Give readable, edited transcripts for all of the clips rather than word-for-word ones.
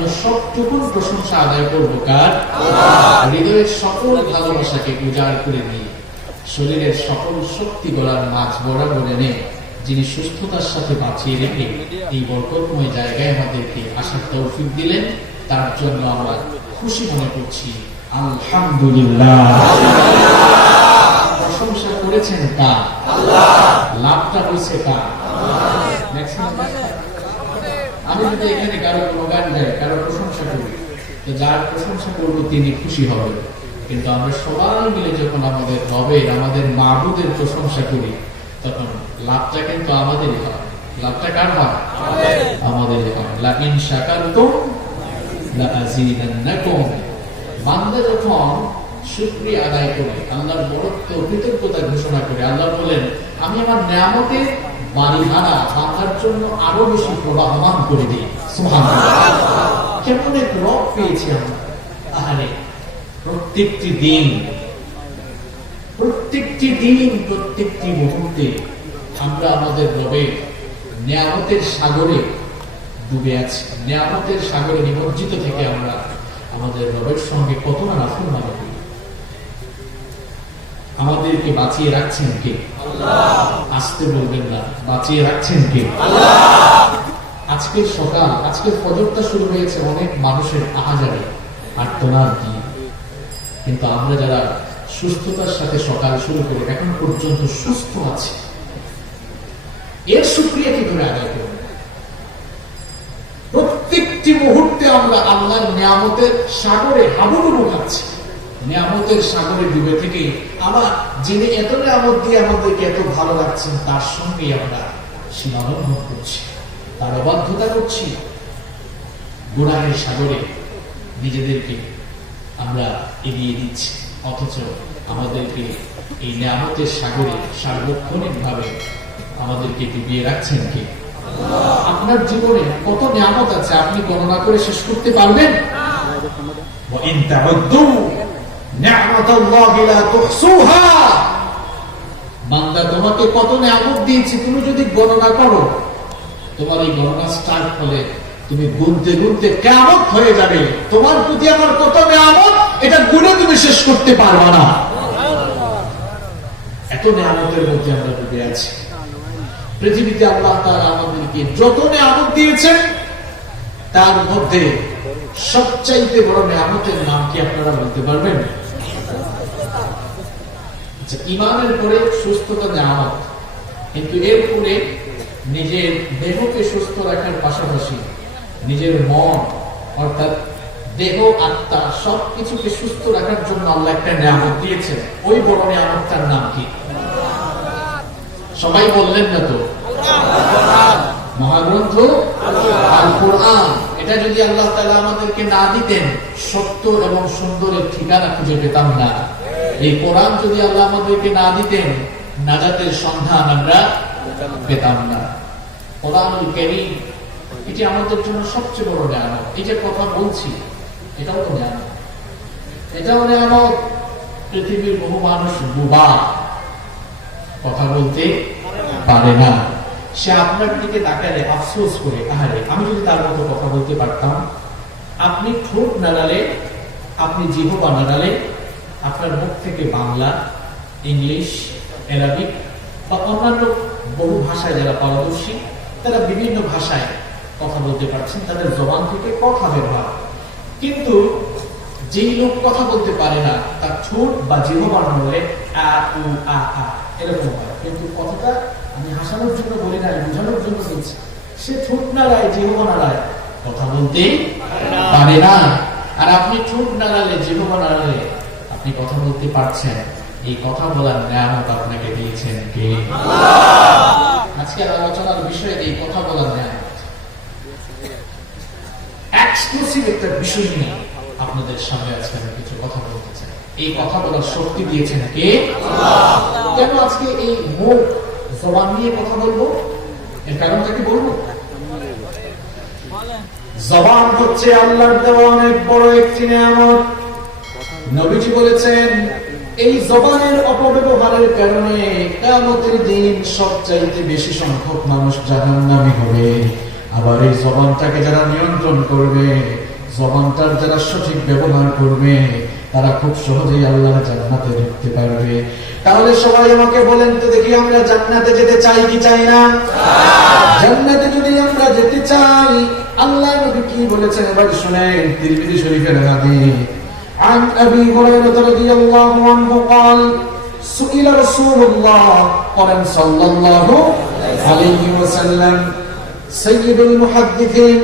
জন্য সবটুকু প্রশংসা আদায় করবো কার? আল্লাহ। হৃদয়ের সকল ভালোবাসাকে উজাড় করে দিয়ে শরীরের সকল শক্তি গলার মাঝ বরাবর এনে যিনি সুস্থতার সাথে বাঁচিয়ে রেখে এই বরকতময় জায়গায় আমাদেরকে আসার তৌফিক দিলেন, তার জন্য আমরা খুশি মনে করছি। আলহামদুলিল্লাহ। প্রশংসা করেছেন কার? আল্লাহ। লাভটা হয়েছে কার? আমি যদি এখানে কারো কোনো গান গাই, কারো প্রশংসা করি, তো যার প্রশংসা করবো তিনি খুশি হবেন। কিন্তু আমরা সবাই মিলে যখন আমাদের রবের, আমাদের মাবুদের প্রশংসা করি, তখন লাভটা কিন্তু আমাদেরই হয়। লাভটা কার হয়? আমাদেরই হয়। লা ইন শাকারতুম লা আযীদান্নাকুম। বান্দা যখন শুকরিয়া আদায় করে, আল্লাহর বরত্ব কৃতজ্ঞতা ঘোষণা করে, আল্লাহ বলেন আমি আমার নিয়ামতের বাড়িধারা বান্দার জন্য আরো বেশি প্রবাহমান করে দিই। সুবহানাল্লাহ। কেমন এক রব পেয়েছি আমরা। আহারে, প্রত্যেকটি দিন, প্রত্যেকটি মুহূর্তে আমরা আমাদের রবের নিয়ামতের সাগরে ডুবে আছি। নিয়ামতের সাগরে নিমজ্জিত থেকে আমরা আমাদের রবের সঙ্গে কত না নাফরমানি করি। আমাদেরকে বাঁচিয়ে রাখছেন কে? আল্লাহ। আসতে বলবেন না, বাঁচিয়ে রাখছেন কে? আল্লাহ। আজকের সকাল, আজকের ফজরটা শুরু হয়েছে অনেক মানুষের আহাজারি, আর্তনাদ দিয়ে, কিন্তু আমরা যারা সুস্থতার সাথে সকাল শুরু করে এখন পর্যন্ত সুস্থ আছি, এর শুকরিয়া কি করে আদায় করব? প্রত্যেকটি মুহূর্তে আমরা আল্লাহর নিয়ামতের সাগরে হাবুডুবু খাচ্ছি। নিয়ামতের সাগরে ডুবে থেকে আবার যিনি এত নিয়ামত দিয়ে আমাদেরকে এত ভালো লাগছেন, তার সঙ্গে আমরা সীমালঙ্ঘন করছি, তার অবাধ্যতা করছি। গুনাহের সাগরে নিজেদেরকে আমরা এগিয়ে দিচ্ছি, অথচ আমাদেরকে এই নিয়ামতের সাগরে সার্বক্ষণিক ভাবে আমাদেরকে ডুবিয়ে রাখছেন কে? আপনার জীবনে কত নিয়ামত আছে আপনি গণনা করে শেষ করতে পারবেন? বান্দা, তোমাকে কত নিয়ামত দিয়েছি, তুমি যদি গণনা করো, তোমার এই গণনা স্টার্ট হলে তুমি গুনতে গুনতে কিয়ামত হয়ে যাবে। তোমার প্রতি আমার কত নিয়ামত, এটা গুনে তুমি শেষ করতে পারবে না। এত নিয়ামতের মধ্যে আমরা ডুবে আছি। পৃথিবীতে আল্লাহ তাআলা আমাদেরকে যত নিয়ামত দিয়েছেন, তার মধ্যে সবচাইতে বড় নিয়ামতের নাম কি আপনারা বলতে পারবেন? ঈমানের পরে সুস্থতা নিয়ামত, কিন্তু এরপরে নিজের দেহকে সুস্থ রাখার পাশাপাশি নিজের মন, অর্থাৎ দেহ, আত্মা সবকিছুকে সুস্থ রাখার জন্য আল্লাহ একটা নিয়ামত দিয়েছেন। ওই বড় নিয়ামতটার নাম কি? সবাই বললেন না তো? মহাগ্রন্থ আল কোরআন। এটা যদি আল্লাহ তাআলা আমাদেরকে না দিতেন, সত্য এবং সুন্দরের ঠিকানা খুঁজে পেতাম না। এই কোরআন যদি আল্লাহ আমাদেরকে না দিতেন, নাজাতের সন্ধান আমরা পেতাম না। কোরআনুল কারীম, এটি আমাদের জন্য সবচেয়ে বড় নিয়ামত। এই যে কথা বলছি, এটাও তো নিয়ামত, এটাও নিয়ামত। পৃথিবীর বহু মানুষ বোবা, কথা বলতে পারে না। সে আপনার দিকে তাকালে আফসোস করে, আহারে আমি যদি তার মতো কথা বলতে পারতাম। আপনি ঠোঁট নাড়ালে, আপনি জিহ্বা নাড়ালে, আপনার মুখ থেকে বাংলা, ইংলিশ, আরবিক বা অন্যান্য বহু ভাষায় যারা পারদর্শী, তারা বিভিন্ন ভাষায় কথা বলতে পারছেন, তাদের জবান থেকে কথা বের হয়। কিন্তু যেই লোক কথা বলতে পারে না, তার ঠোঁট বা জিহ্বা নাড়ালে আ উ আ আ এরকম হয়। কিন্তু কথাটা আমি হাসানোর জন্য বলি না, বোঝানোর জন্য বলছি। সে ঠোঁট নাড়ায়, জিহ্বা নাড়ায়, কথা বলতে পারে না। আর আপনি ঠোঁট নাড়ালে, জিহ্বা নাড়ালে আপনি কথা বলতে পারছেন। এই কথা বলার নিয়ামত আপনাকে দিয়েছেন কে? আল্লাহ। আজকের আলোচনার বিষয়ে এই কথা বলার নিয়ামত, এক্সক্লুসিভ একটা বিষয় নিয়ে আপনাদের সামনে আজকে আমি কিছু কথা বলতে চাই। এই কথা বলার শক্তি দিয়েছেন কে? আল্লাহ। কেন আজকে এই মুখ, জবান নিয়ে কথা বলবো? এর কারণটা কি বলবো? জবান হচ্ছে আল্লাহর দেওয়া অনেক বড় একটি নিয়ামত। নবীজি বলেছেন, এই জবানের অপব্যবহারের কারণে কিয়ামতের দিন সবচাইতে বেশি সংখ্যক মানুষ জাহান্নামী হবে। আবার এই জবানটাকে যারা নিয়ন্ত্রণ করবে, জবানটার যারা সঠিক ব্যবহার করবে, তারা খুব সহজেই আল্লাহর জান্নাতে ঢুকতে পারবে। তাহলে সবাই আমাকে বলেন তো দেখি, আমরা জান্নাতে যেতে চাই কি চাই না? জান্নাতে যদি আমরা যেতে চাই, আল্লাহ নবী কি বলেছেন এবার শুনেন। তিরমিজি শরীফের হাদিস, عن أبي هريرة رضي الله عنه قال سئل رسول الله صلى الله عليه وسلم سيد المحدثين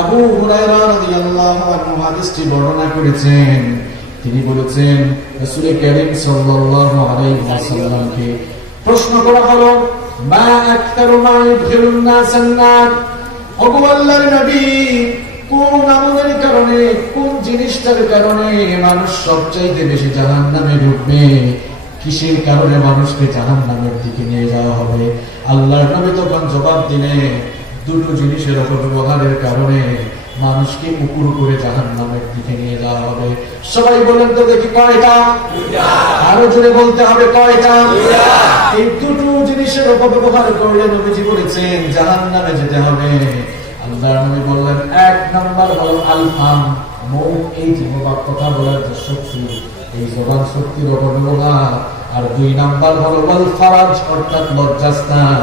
আবু হুরায়রা রাদিয়াল্লাহু আনহু হাদিসটি বর্ণনা করেছেন। তিনি বলেছেন, রাসূল কারীম সাল্লাল্লাহু আলাইহি ওয়াসাল্লামকে প্রশ্ন করা হলো, মা আকতারু মা ইদখিলুন নাসান নার, ওগো আল্লাহর নবী, কোন আমলের কারণে, কোন জিনিসটার কারণে মানুষ সবচাইতে বেশি জাহান্নামে ঢুকবে? কিসের কারণে মানুষকে জাহান্নামের দিকে নিয়ে যাওয়া হবে? আল্লাহর নবী তখন জবাব দিলেন, দুটো জিনিসের অপব্যবহারের কারণে মানুষকে উপর করে জাহান্নামের দিকে নিয়ে যাওয়া হবে। সবাই বলেন তো দেখি কয়টা? আরো জোরে বলতে হবে কয়টা? এই দুটো জিনিসের অপব্যবহার করলে নবীজি বলেছেন জাহান্নামে যেতে হবে। আল্লাহর নবী বললেন, এক নাম্বার হলো আল-ফাম, মুখ, এই জিহ্বার কথা বলার যে শক্তি, এই জবান শক্তির অপব্যবহার। আর দুই নাম্বার হলো ওয়াল ফারাজ, অর্থাৎ লজ্জাস্থান।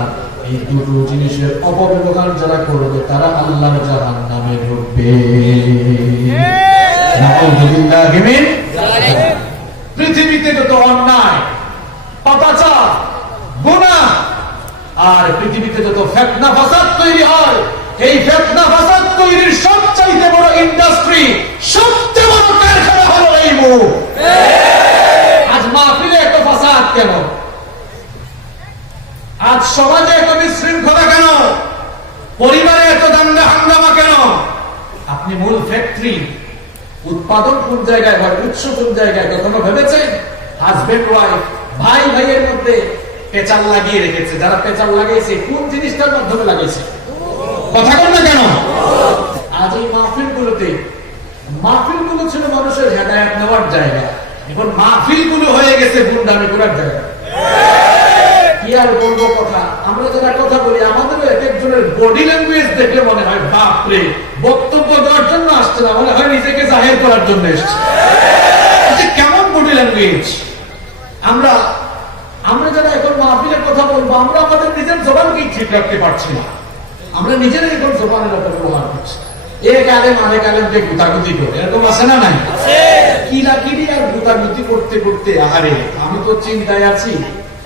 এই দুটো জিনিসের অপব্যবহার যারা করবে তারা আল্লাহর জাহান্নামে ঢুকবে। নাউযুবিল্লাহি মিন যালিক। পৃথিবীতে যত অন্যায়, পাপাচার, গুনাহ আর পৃথিবীতে যত ফিতনা ফাসাদ তৈরি হয়, এই ফিতনা ফাসাদ তৈরির সবচাইতে বড় ইন্ডাস্ট্রি, সবচেয়ে বড় কারখানা হলো এই মুখ। আজ মাহফিলে এত ফাসাদ কেন? আজ সমাজে এত বিশৃঙ্খলা কেন? পরিবারে এত দাঙ্গা হাঙ্গামা কেন? আপনি মূল ফ্যাক্টরি, উৎপাদন কোন জায়গায় হয়, উৎস কোন জায়গায়, কখনো ভেবেছেন? হাজবেন্ড ওয়াইফ, ভাই ভাইয়ের মধ্যে পেঁচাল লাগিয়ে রেখেছে। যারা পেঁচাল লাগাইছে কোন জিনিসটার মাধ্যমে লাগাইছে? কথা বল না কেন? আজ এই মাহফিলগুলো ছিল মানুষের হেদায়েত নেওয়ার জায়গা, এখন মাহফিলগুলো হয়ে গেছে গুন্ডামি করার জায়গা। কি আর বলবো কথা? আমরা যারা কথা বলি, আমাদেরও এক একজনের বডি ল্যাঙ্গুয়েজ দেখলে মনে হয় বাপরে, বক্তব্য দেওয়ার জন্য আসছে না, মনে হয় নিজেকে জাহির করার জন্য এসছে। কেমন বডি ল্যাঙ্গুয়েজ! আমরা যারা এখন মাহফিলের কথা বলবো, আমরা আমাদের নিজের জবানকেই ঠিক রাখতে পারছি না। আমরা নিজেরাই এখন জবানের উপর ব্যবহার করছি। এক আলেম আরেক আলেমকে গুতাগুতি করে, এরকম আছে না নাই? কিরাকিরি আর গুতাগুতি করতে করতে, আহারে আমি তো চিন্তায় আছি,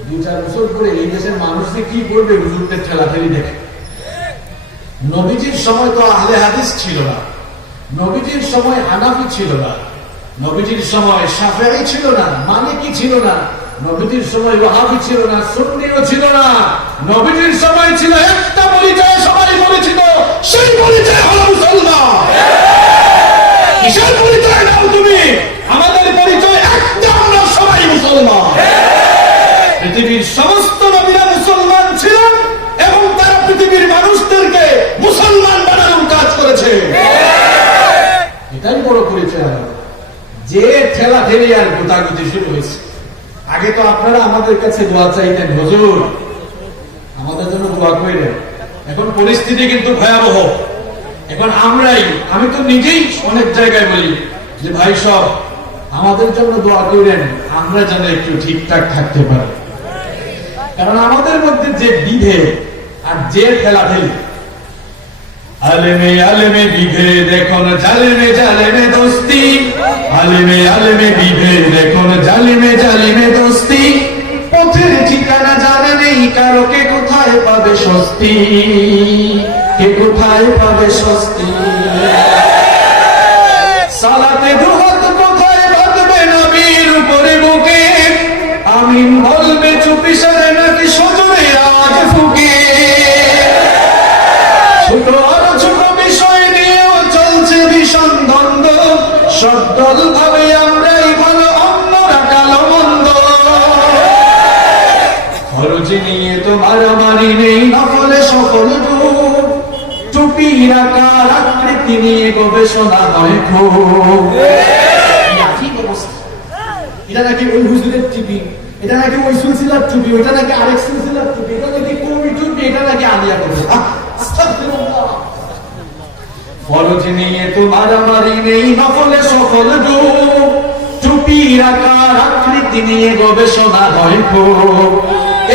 2-4 বছর পরে এই দেশের মানুষ যে কি করবে হুজুরদের ঠেলাঠেলি দেখে। নবীজির সময় তো আহলে হাদিস ছিল না, নবীজির সময় হানাফি ছিল না, নবীজির সময় শাফিঈ ছিল না, মালিকি ছিল না, নবীজির সময় ওয়াহাবি ছিল না, সুন্নিও ছিল না। নবীজির সময় ছিল একটা পরিচয়, সবাই পরিচিত, সেই পরিচয় হলো মুসলমান। কিসের পরিচয় নাও তুমি? আমাদের পরিচয় একটা, আমরা সবাই মুসলমান। পৃথিবীর সমস্ত নবীরা মুসলমান ছিলেন এবং তারা পৃথিবীর মানুষদেরকে মুসলমান বানানোর কাজ করেছে। এটাই বড় পরিচয়। যে ঠেলা ঠেলি আর গুতাগুতি শুরু হয়েছে। আগে তো আপনারা আমাদের কাছে দোয়া চাইতেন, হুজুর আমাদের জন্য দোয়া করেন। এখন পরিস্থিতি কিন্তু ভয়াবহ। এখন আমি তো নিজেই অনেক জায়গায় বলি যে ভাই সব আমাদের জন্য দোয়া করেন, আমরা যেন একটু ঠিকঠাক থাকতে পারি। কারণ আমাদের মধ্যে যে বিভেদ আর যে ঠেলাঠেলি, আলেমে আলেমে বিভেদ, এখন জালেমে জালেমে দোস্তি, আলেমে আলেমে বিভেদ, এখন জালেমে জালেমে দোস্তি, পথের ঠিকানা জানে নেই কারো, কে কোথায় পাবে স্বস্তি, কে কোথায় পাবে স্বস্তি। সালাতে দুহাত কোথায় বাঁধবে নবীর উপরে বুকে, আমিন বলবে চুপি সারে নাকি সজনে আজ ফুকে। ছোট আরো ছোট বিষয় নিয়েও চলছে ভীষণ দ্বন্দ্ব, সদ্দল ভাবে আমরাই ভালো, অন্যরা কালো মন্দ। খরচ নিয়ে তো মারামারি নেই, নফলে সফল রূপ, টুপির আকার আকৃতি নিয়ে গবেষণা হয় খুব। এটা নাকি ওই হুজুরের টুপি, এটা নাকি ওই সিলসিলার টুপি, ওটা নাকি আরেক সিলসিলার টুপি, এটা নাকি কমি টুপি, এটা নাকি আলিয়া করবে। আস্তাগফিরুল্লাহ। ফরজ নিয়ে তো মারামারি নেই, নফলে সফল রূপ, টুপির আকার আকৃতি নিয়ে গবেষণা হয় খুব।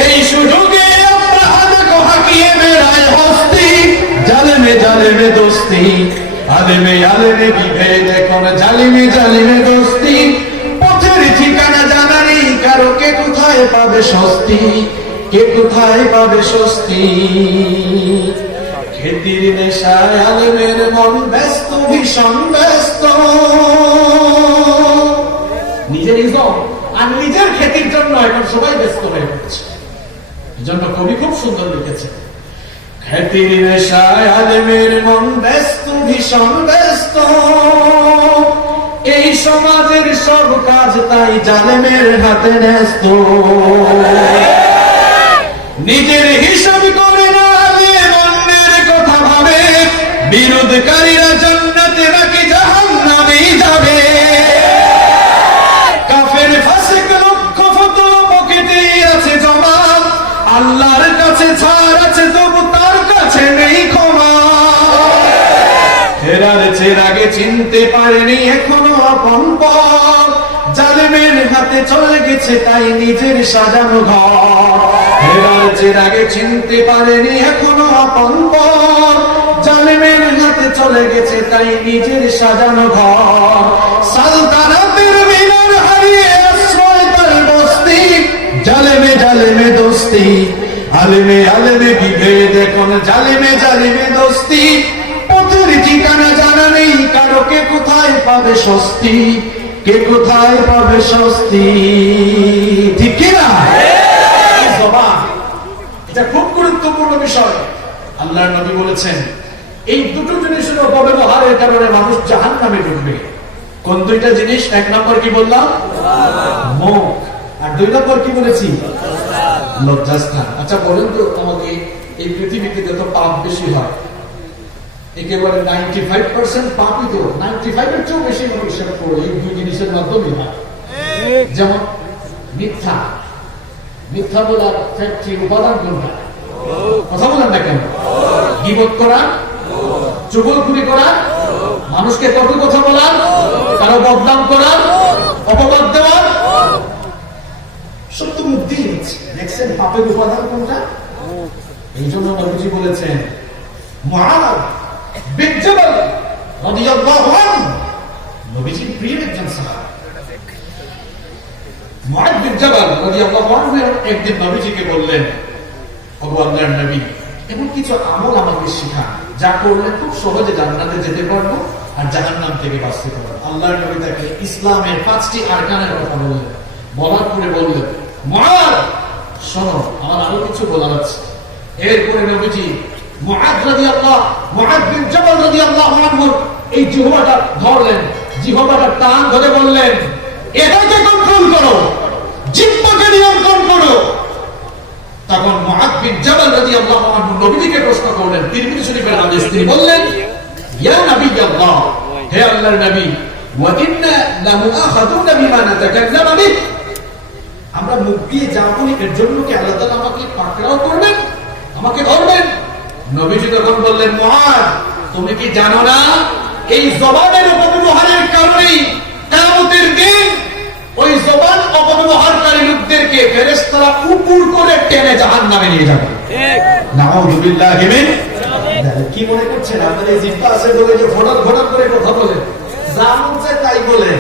এই সুযোগে আমরা হাতে হাঁকিয়ে বেড়ায় হস্তি, জালেমে জালেমে দোস্তি, আলেমে আলেমে বিভেদ, এখন জালিমে জালিমে দোস্তি। পথের ঠিকানা জানা নেই কারো, কে কোথায় পাবে স্বস্তি, কে কোথায় পাবে স্বস্তি। খেতির নেশায় আলেমের মন ব্যস্ত, ভীষণ ব্যস্ত, নিজের ইজম আর নিজের খেতির জন্য এখন সবাই ব্যস্ত হয়ে পড়ছে। এজন্য কবি খুব সুন্দর লিখেছে, খেতির নেশায় আলেমের মন ব্যস্ত, ভীষণ ব্যস্ত, এই সমাজের সব কাজ তাই জালেমের হাতে ন্যস্ত। নিজের হিসাব করে না আলেম অন্যের কথা ভাবে, বিরোধকারীরা জান্নাতে নাকি জাহান্নামেই যাবে। কাফের ফাসিক লক্ষ ফতোয়া পকেটেই আছে জমা, আল্লাহর কাছে ছাড় আছে তবু তার কাছে নেই ক্ষমা। ফেরার চের আগে চিনতে পারেনি এখনো আপন পথ, জালেমের হাতে চলে গেছে তাই নিজের সাজানো ঘর। ফেরার চের আগে চিনতে পারেনি এখনো আপন পথ, জালেমের হাতে চলে গেছে তাই নিজের সাজানো ঘর। সালতানাতের মিনার হারিয়ে আশ্রয় তার বস্তি, জালেমে জালেমে দোস্তি, আলেমে আলেমে বিভেদ, এখন জালেমে জালেমে দোস্তি। পথের ঠিকানা জানা নেই কারো, কে কোথায় পাবে স্বস্তি, কে কোথায় পাবে স্বস্তি। ঠিক কিনা? জবান এটা খুব গুরুত্বপূর্ণ বিষয়। আল্লাহর নবী বলেছেন এই দুটো জিনিসের অপব্যবহারের কারণে মানুষ জাহান্নামে ঢুকবে। কোন দুইটা জিনিস? এক নম্বর কি বললাম? মুখ। আর দুই নম্বর কি বলেছি? লজ্জাস্থান। আচ্ছা বলেন তো আমাকে, এই পৃথিবীতে যত পাপ বেশি হয়, একেবারে 95% পাপই তো 95 এর চেয়েও বেশি মানুষের পড়ে এই দুই জিনিসের মাধ্যমে হয়। যেমন মিথ্যা, মিথ্যা বলার ফ্যাক্টরি উপাদান কোনটা? কথা বলেন না কেন? গীবত করা, চুগলখুরি করা, মানুষকে কটু কথা বলা, কারো বদনাম করা, অপবাদ দেওয়া, সব তো মুখ দিয়ে দিচ্ছে। দেখছেন পাপের উপাদান কোনটা? এই জন্য নবীজি বলেছেন মুআদ বিন জাবাল রাদিয়াল্লাহু আনহু, নবীজির প্রিয় একজন সাহাবী মুআদ বিন জাবাল রাদিয়াল্লাহু আনহু একদিন নবীজিকে বললেন, ওগো আল্লাহর নবী, এমন কিছু আমল আমাকে শেখান যা করলে খুব সহজে জান্নাতে যেতে পারবো আর জাহান্নাম থেকে বাঁচতে পারবো। আল্লাহর নবী তাকে ইসলামের 5টি আরকানের কথা বললেন। বলার পরে বললেন, মুআদ শোনো, আমার আরো কিছু বলার আছে। এরপরে নবীজি মুআদ বিন জাবাল রাদিয়াল্লাহু আনহু এই জিহ্বাটা ধরলেন, জিহ্বাটা টান ধরে বললেন, এটাকে কন্ট্রোল করো, জিহ্বাকে নিয়ন্ত্রণ করো। তখন মুআদ বিন জাবাল রাদিয়াল্লাহু আনহু নবীজিকে প্রশ্ন করলেন, তিরমিজি শরীফের হাদিস, তিনি বললেন, ইয়া নবিয়াল্লাহ, হে আল্লাহর নবী, ওয়া ইন্না লামুআখাযুনা বিমা নাতাকাল্লামু বিহি, আমরা মুখ দিয়ে যা বলি এর জন্য কি আল্লাহ তাআলা আমাকে পাকড়াও করবেন, আমাকে ধরবেন? নবীজি তখন বললেন, মুআদ, তুমি কি জানো না এই জবানের অপব্যবহারের কারণেই কিয়ামতের দিন ওই জবান অপব্যবহারকারী লোকদেরকে ফেরেশতারা উপর করে টেনে জাহান্নামে নিয়ে যাবে। ঠিক। নাউযুবিল্লাহি মিন যালিক। কি মনে করছেন আপনারা এই জিহ্বা আছে বলে যে ফোড়া ফোড়া করে কথা বলে, যা মন চায় তাই বলে?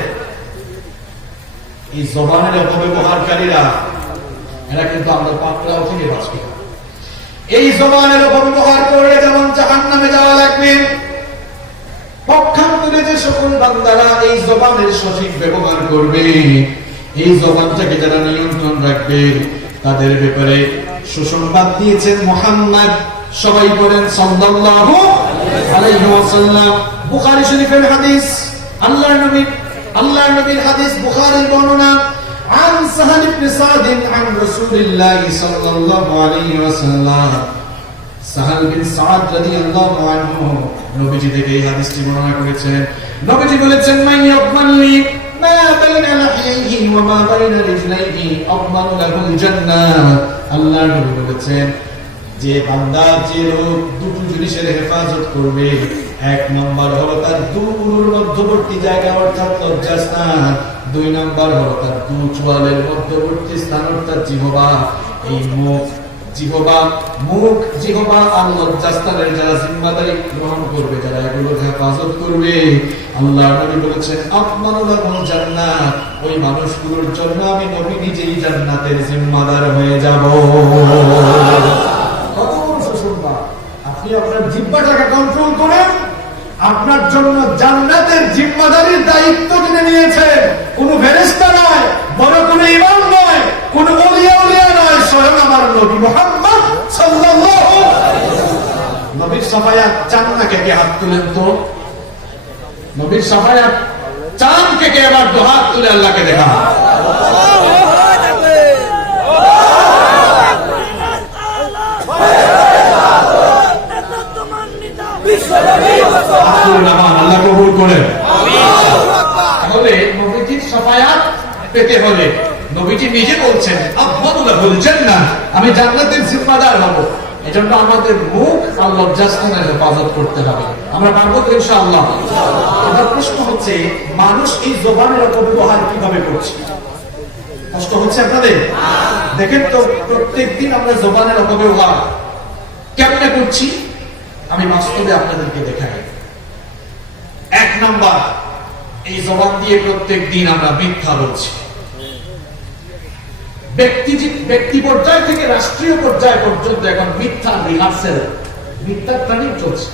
এই জবানের অপব্যবহারকারীরা এরা কিন্তু আল্লাহর পাকড়াও থেকে বাঁচবে। এই জবানের অপব্যবহার করলে যেমন জাহান্নামে যাওয়া লাগবে, পক্ষান্তরে যে সকল বান্দারা এই জবানের সঠিক ব্যবহার করবে, এই জবানটাকে যারা নিয়ন্ত্রণ রাখবে, তাদের ব্যাপারে সুসংবাদ দিয়েছেন মুহাম্মদ, সবাই বলেন সাল্লাল্লাহু আলাইহি ওয়াসাল্লাম। বুখারী শরীফের হাদিস, আল্লাহর নবীর হাদিস, বুখারীর বর্ণনা। عن سهل بن سعد عن رسول الله صلى الله عليه وسلم, সাহাল বিন সাদ রাদিয়াল্লাহু আনহু নবীজি থেকে এই হাদিসটি বর্ণনা করেছেন। নবীজি বলেছেন, মাইয়াবমানলি মা বাইনা লাহিহি ওয়া মা বাইনা রিজলাইহি আযমানু লাহুল জান্নাহ। আল্লাহর নবী বলেছেন, যে বান্দা যে লোক দুটো জিনিসের হেফাজত করবে, এক নম্বর হলো তার দুগুলোর মধ্যবর্তী জায়গা অর্থাৎ লজ্জাস্থান, দুই নম্বর হলো তার দু চোয়ালের মধ্যবর্তী স্থান অর্থাৎ জিহ্বা। এই মুখ জিহ্বা আর লজ্জাস্থানের যারা জিম্মাদারি গ্রহণ করবে, যারা এগুলোর হেফাজত করবে, আল্লাহ নবী বলেছেন আত্মানুলাহুল জান্নাত, ওই মানুষগুলোর জন্য আমি নবী নিজেই জান্নাতের জিম্মাদার হয়ে যাব। কত বড় সুসংবাদ! আপনি আপনার জিহ্বাটাকে কন্ট্রোল করেন, আপনার জন্য জান্নাতের জিম্মাদারির দায়িত্ব কিনে নিয়েছেন কোন ফেরেশতা নয়, বড় কোন ইমাম নয়, কোন ওলিয়া নয়, স্বয়ং আমার নবী মুহাম্মদ সাল্লাল্লাহু আলাইহি ওয়াসাল্লাম। নবীর শাফায়াত চান না, কে হাত তুলেন তো? নবীর শাফায়াত চান কে? এবার দু হাত তুলে আল্লাহকে দেখা। আল্লাহ কবুল করেন। তাহলে নবীজির শাফায়াত পেতে হলে নবীজি নিজে বলছেন আত্মানুলাহুল জান্নাহ, আমি জান্নাতের জিম্মাদার হব। এজন্য আমাদের মুখ আর লজ্জাস্থানের হেফাজত করতে হবে। আমরা পারবো তো ইনশাআল্লাহ? এবার প্রশ্ন হচ্ছে, মানুষ এই জবানের অপব্যবহার কিভাবে করছে? কষ্ট হচ্ছে আপনাদের? দেখেন তো, প্রত্যেকদিন আমরা জবানের অপব্যবহার কেমনে করছি আমি বাস্তবে আপনাদেরকে দেখাই। এক নাম্বার, এই জবান দিয়ে প্রত্যেক দিন আমরা মিথ্যা বলছি। ব্যক্তি পর্যায় থেকে রাষ্ট্রীয় পর্যায় পর্যন্ত এখন মিথ্যা রিহার্সেল, মিথ্যার ট্রেনিং চলছে।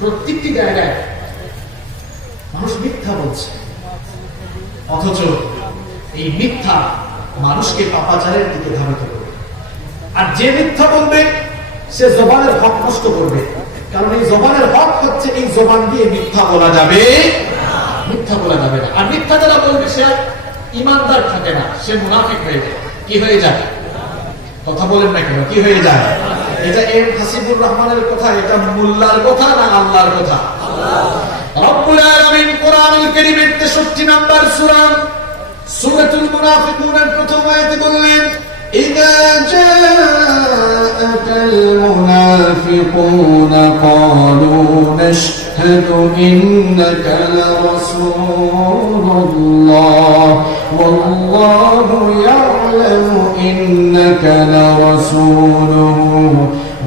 প্রত্যেকটি জায়গায় মানুষ মিথ্যা বলছে, অথচ এই মিথ্যা মানুষকে পাপাচারের দিকে ধাবিত করবে। আর যে মিথ্যা বলবে সে জবানের হক নষ্ট করবে, কারণ এই জবানের হক হচ্ছে এই জবান দিয়ে মিথ্যা বলা যাবে, মিথ্যা বলা যাবে না। আর মিথ্যা যারা বলবে সে ইমানদার থাকে না, সে মুনাফিক হয়ে যায়। কি হয়ে যায়? কথা বলেন না কেন? কি হয়ে যায়? এটা এম হাসিবুর রহমানের কথা, এটা মোল্লার কথা না আল্লাহর কথা? রব্বুল আলামিন কোরআনুল কারীমের 63 নম্বর সূরা সূরাতুল মুনাফিকুনের প্রথম আয়াতে বললেন, ইযা জাআকাল মুনাফিকুনা ক্বালু নাশহাদু ইন্নাকা লারাসূলুল্লাহ ওয়াল্লাহু ইয়া'লামু ইন্নাকা লারাসূলুহু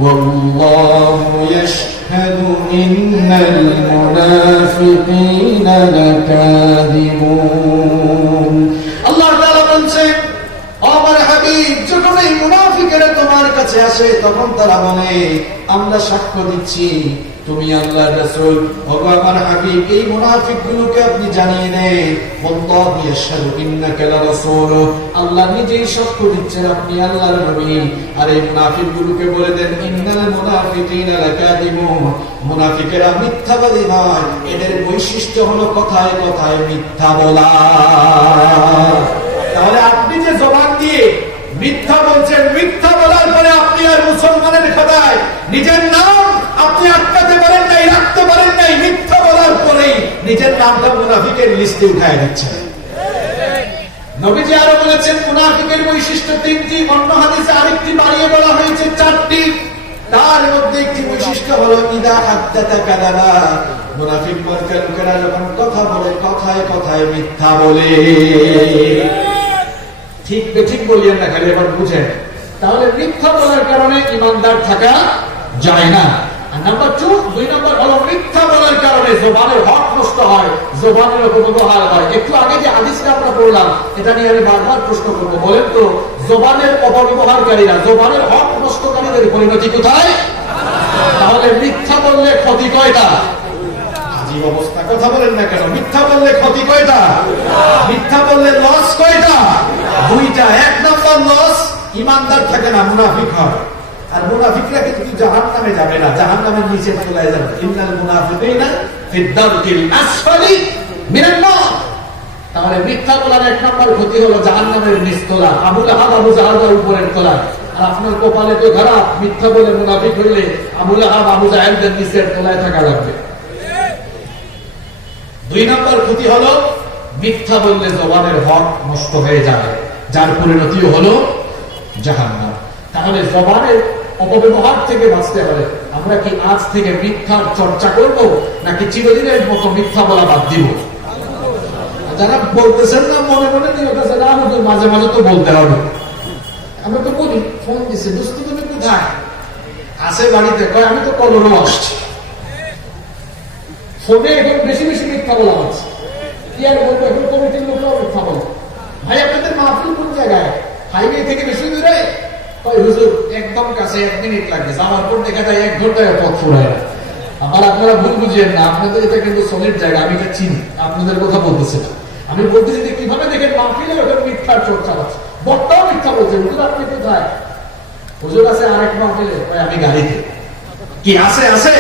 ওয়াল্লাহু ইয়াশহাদু ইন্নাল মুনাফিকিনা লাকাযিবুন। আল্লাহ তাআলা বলেন, আমার হাবিব, যখন এই মুনাফিকেরা তোমার কাছে আসে তখন তারা বলে আমরা সাক্ষ্য দিচ্ছি তুমি আল্লাহর রাসূল। ওগো আমার হাবিব, এই মুনাফিকগুলোকে আপনি জানিয়ে দেন আল্লাহু ইয়াশহাদু ইন্নাকা লারাসূল, আল্লাহ নিজেই সাক্ষ্য দিচ্ছেন আপনি আল্লাহর নবী। আর এই মুনাফিকগুলোকে বলে দেন ইন্নাল মুনাফিকিনা লাকাযিবুন, মুনাফিকেরা মিথ্যাবাদী নয়, এদের বৈশিষ্ট্য হলো কথায় কথায় মিথ্যা বলা। তাহলে আপনি যে জবান দিয়ে মিথ্যা বলছেন, মিথ্যা বলার পরে আপনি আর মুসলমানের খাতায় নিজের নাম আপনি আটকাতে পারেন নাই, রাখতে পারেন নাই, মিথ্যা বলার পরেই নিজের নামটা মুনাফিকের লিস্টে উঠায় দিচ্ছেন। নবীজি আরো বলেছেন মুনাফিকের বৈশিষ্ট্য 3টি, অন্য হাদিসে আরেকটি বাড়িয়ে বলা হয়েছে 4টি। তার মধ্যে একটি বৈশিষ্ট্য হলো ইদা হাদ্দাতা কাযাবা, মুনাফিক মার্কা লোকেরা যখন কথা বলে কথায় কথায় মিথ্যা বলে। ঠিক বেঠিক বলিয়েন না, খালি এবার বুঝেন। তাহলে মিথ্যা বলার কারণে ইমানদার থাকা যায় না। আর নাম্বার 2 নম্বর হলো মিথ্যা বলার কারণে জবানের হক নষ্ট হয়, জবানের অপব্যবহার হয়। একটু আগে যে হাদিসটা আমরা পড়লাম, এটা নিয়ে আমি বারবার প্রশ্ন করবো, বলেন তো জবানের অপব্যবহারকারীরা, জবানের হক নষ্টকারীদের পরিণতি কোথায়? তাহলে মিথ্যা বললে ক্ষতি কয়টা? আজীব অবস্থা। কথা বলেন না কেন? মিথ্যা বললে ক্ষতি কয়টা? মিথ্যা বললে লস কয়টা? 2টা। 1 নম্বর লস, ইমানদার থাকে না, মুনাফিক হয়। আর মুনাফিকরা কিন্তু জাহান্নামে যাবে না, জাহান্নামের নিচে চলে যাবে। ইন্নাল মুনাফিকিনা ফিদ দারকিল আসফালি মিনান নার। তাহলে মিথ্যা বলার 1 নম্বর ক্ষতি হলো জাহান্নামের নিচতলা। আবু লাহাব আবু জাহেলের উপরের তলা। আর আপনার কপালে তো খারাপ, মিথ্যা বলে মুনাফিক হইলে আবু লাহাব আবু জাহেলদের নিচের তলায় থাকা লাগবে। 2 নম্বর ক্ষতি হলো মিথ্যা বললে জবানের হক নষ্ট হয়ে যাবে, যার পরিণতিও হলো জাহান্নাম। তাহলে জবানের অপব্যবহার থেকে বাঁচতে হবে। আমরা কি আজ থেকে মিথ্যার চর্চা করব, নাকি চিরদিনের মতো মিথ্যা বলা বাদ দিব? যারা বলতেছেন না মনে মনে নিয়তেছে না, আমাদের মাঝে মাঝে তো বলতে হবে। আমরা তো বলি, ফোন দিচ্ছে, দোস্ত তুমি কোথায়? আছে বাড়িতে। কয় আমি তো কলরও আসছি। ফোনে এখন বেশি বেশি মিথ্যা বলা হচ্ছে। কি আর বলবো, এখন কমিটির লোকরাও মিথ্যা বলে। ভাই আপনাদের মাহফিল কোন জায়গায়? হাইওয়ে থেকে বেশি দূরে? কয় হুজুর একদম কাছে, 1 মিনিট লাগে, যাওয়ার পর দেখা যায় 1 ঘন্টায় পথ ফুরায়। আবার আপনারা ভুল বুঝিয়েন না, আপনাদের এটা কিন্তু সলিড জায়গা, আমি এটা চিনি, আপনাদের কথা বলতেছি না। আমি বলতেছি যে কিভাবে দেখেন মাহফিলে ওখানে মিথ্যার চর্চা হচ্ছে, বক্তাও মিথ্যা বলছে। হুজুর আপনি কোথায়? হুজুর আছে আরেক মাহফিলে। আমি গাড়িতে। কি আছে? আছে।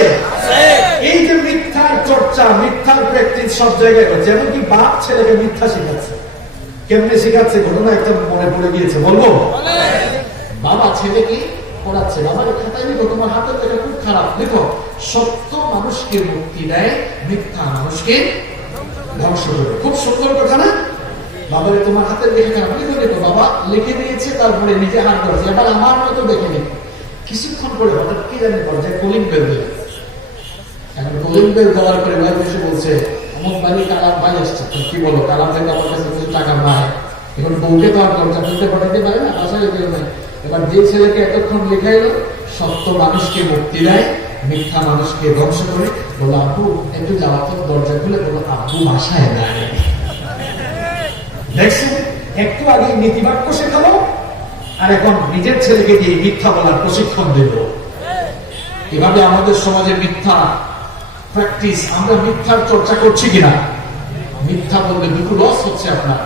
এই যে মিথ্যার চর্চা, মিথ্যার প্র্যাকটিস সব জায়গায় হচ্ছে। যেমন কি বাপ ছেলেকে মিথ্যা শেখাচ্ছে। কেমনে শেখাচ্ছে? ঘটনা একটা মনে পড়ে গিয়েছে, বলবো? বাবা ছেলেকে পড়াচ্ছে, বাবার খাতায় লিখো তোমার হাতের লেখা খুব খারাপ, লিখো সত্য মানুষকে মুক্তি দেয়, মিথ্যা মানুষকে ধ্বংস করে। খুব সুন্দর কথা না? বাবারে তোমার হাতের লেখা খারাপ, লিখো লিখো। বাবা লিখে দিয়েছে, তারপরে নিজে হাত ধরছে, এবার আমার মতো দেখে লিখো। কিছুক্ষণ পরে হঠাৎ কি জানি পর্যায়ে কলিং বেল দিল। এখন কলিং বেল দেওয়ার পরে ভাই এসে বলছে, অমুক বাড়ি কালাম ভাই আসছে। কি বলো, কালাম থেকে আমার কাছে কিছু টাকা নাই। এখন বউকে তো আর খরচা করতে পাঠাতে পারে না, বাসায় কেউ নেই। এবার যে ছেলেকে এতক্ষণ লেখা এলো, সত্য মানুষকে মুক্তি দেয়, মিথ্যা মানুষকে ধ্বংস করে, বলো আব্বু একটু যাওয়া তো, দরজা খুলে বলো আব্বু বাসায় নাই। দেখছেন, একটু আগে নীতিবাক্য শেখালো, আর এখন নিজের ছেলেকে দিয়ে মিথ্যা বলার প্রশিক্ষণ দেব। এভাবে আমাদের সমাজে মিথ্যা প্র্যাকটিস, আমরা মিথ্যার চর্চা করছি কিনা? মিথ্যা বললে দুটো লস হচ্ছে, আপনার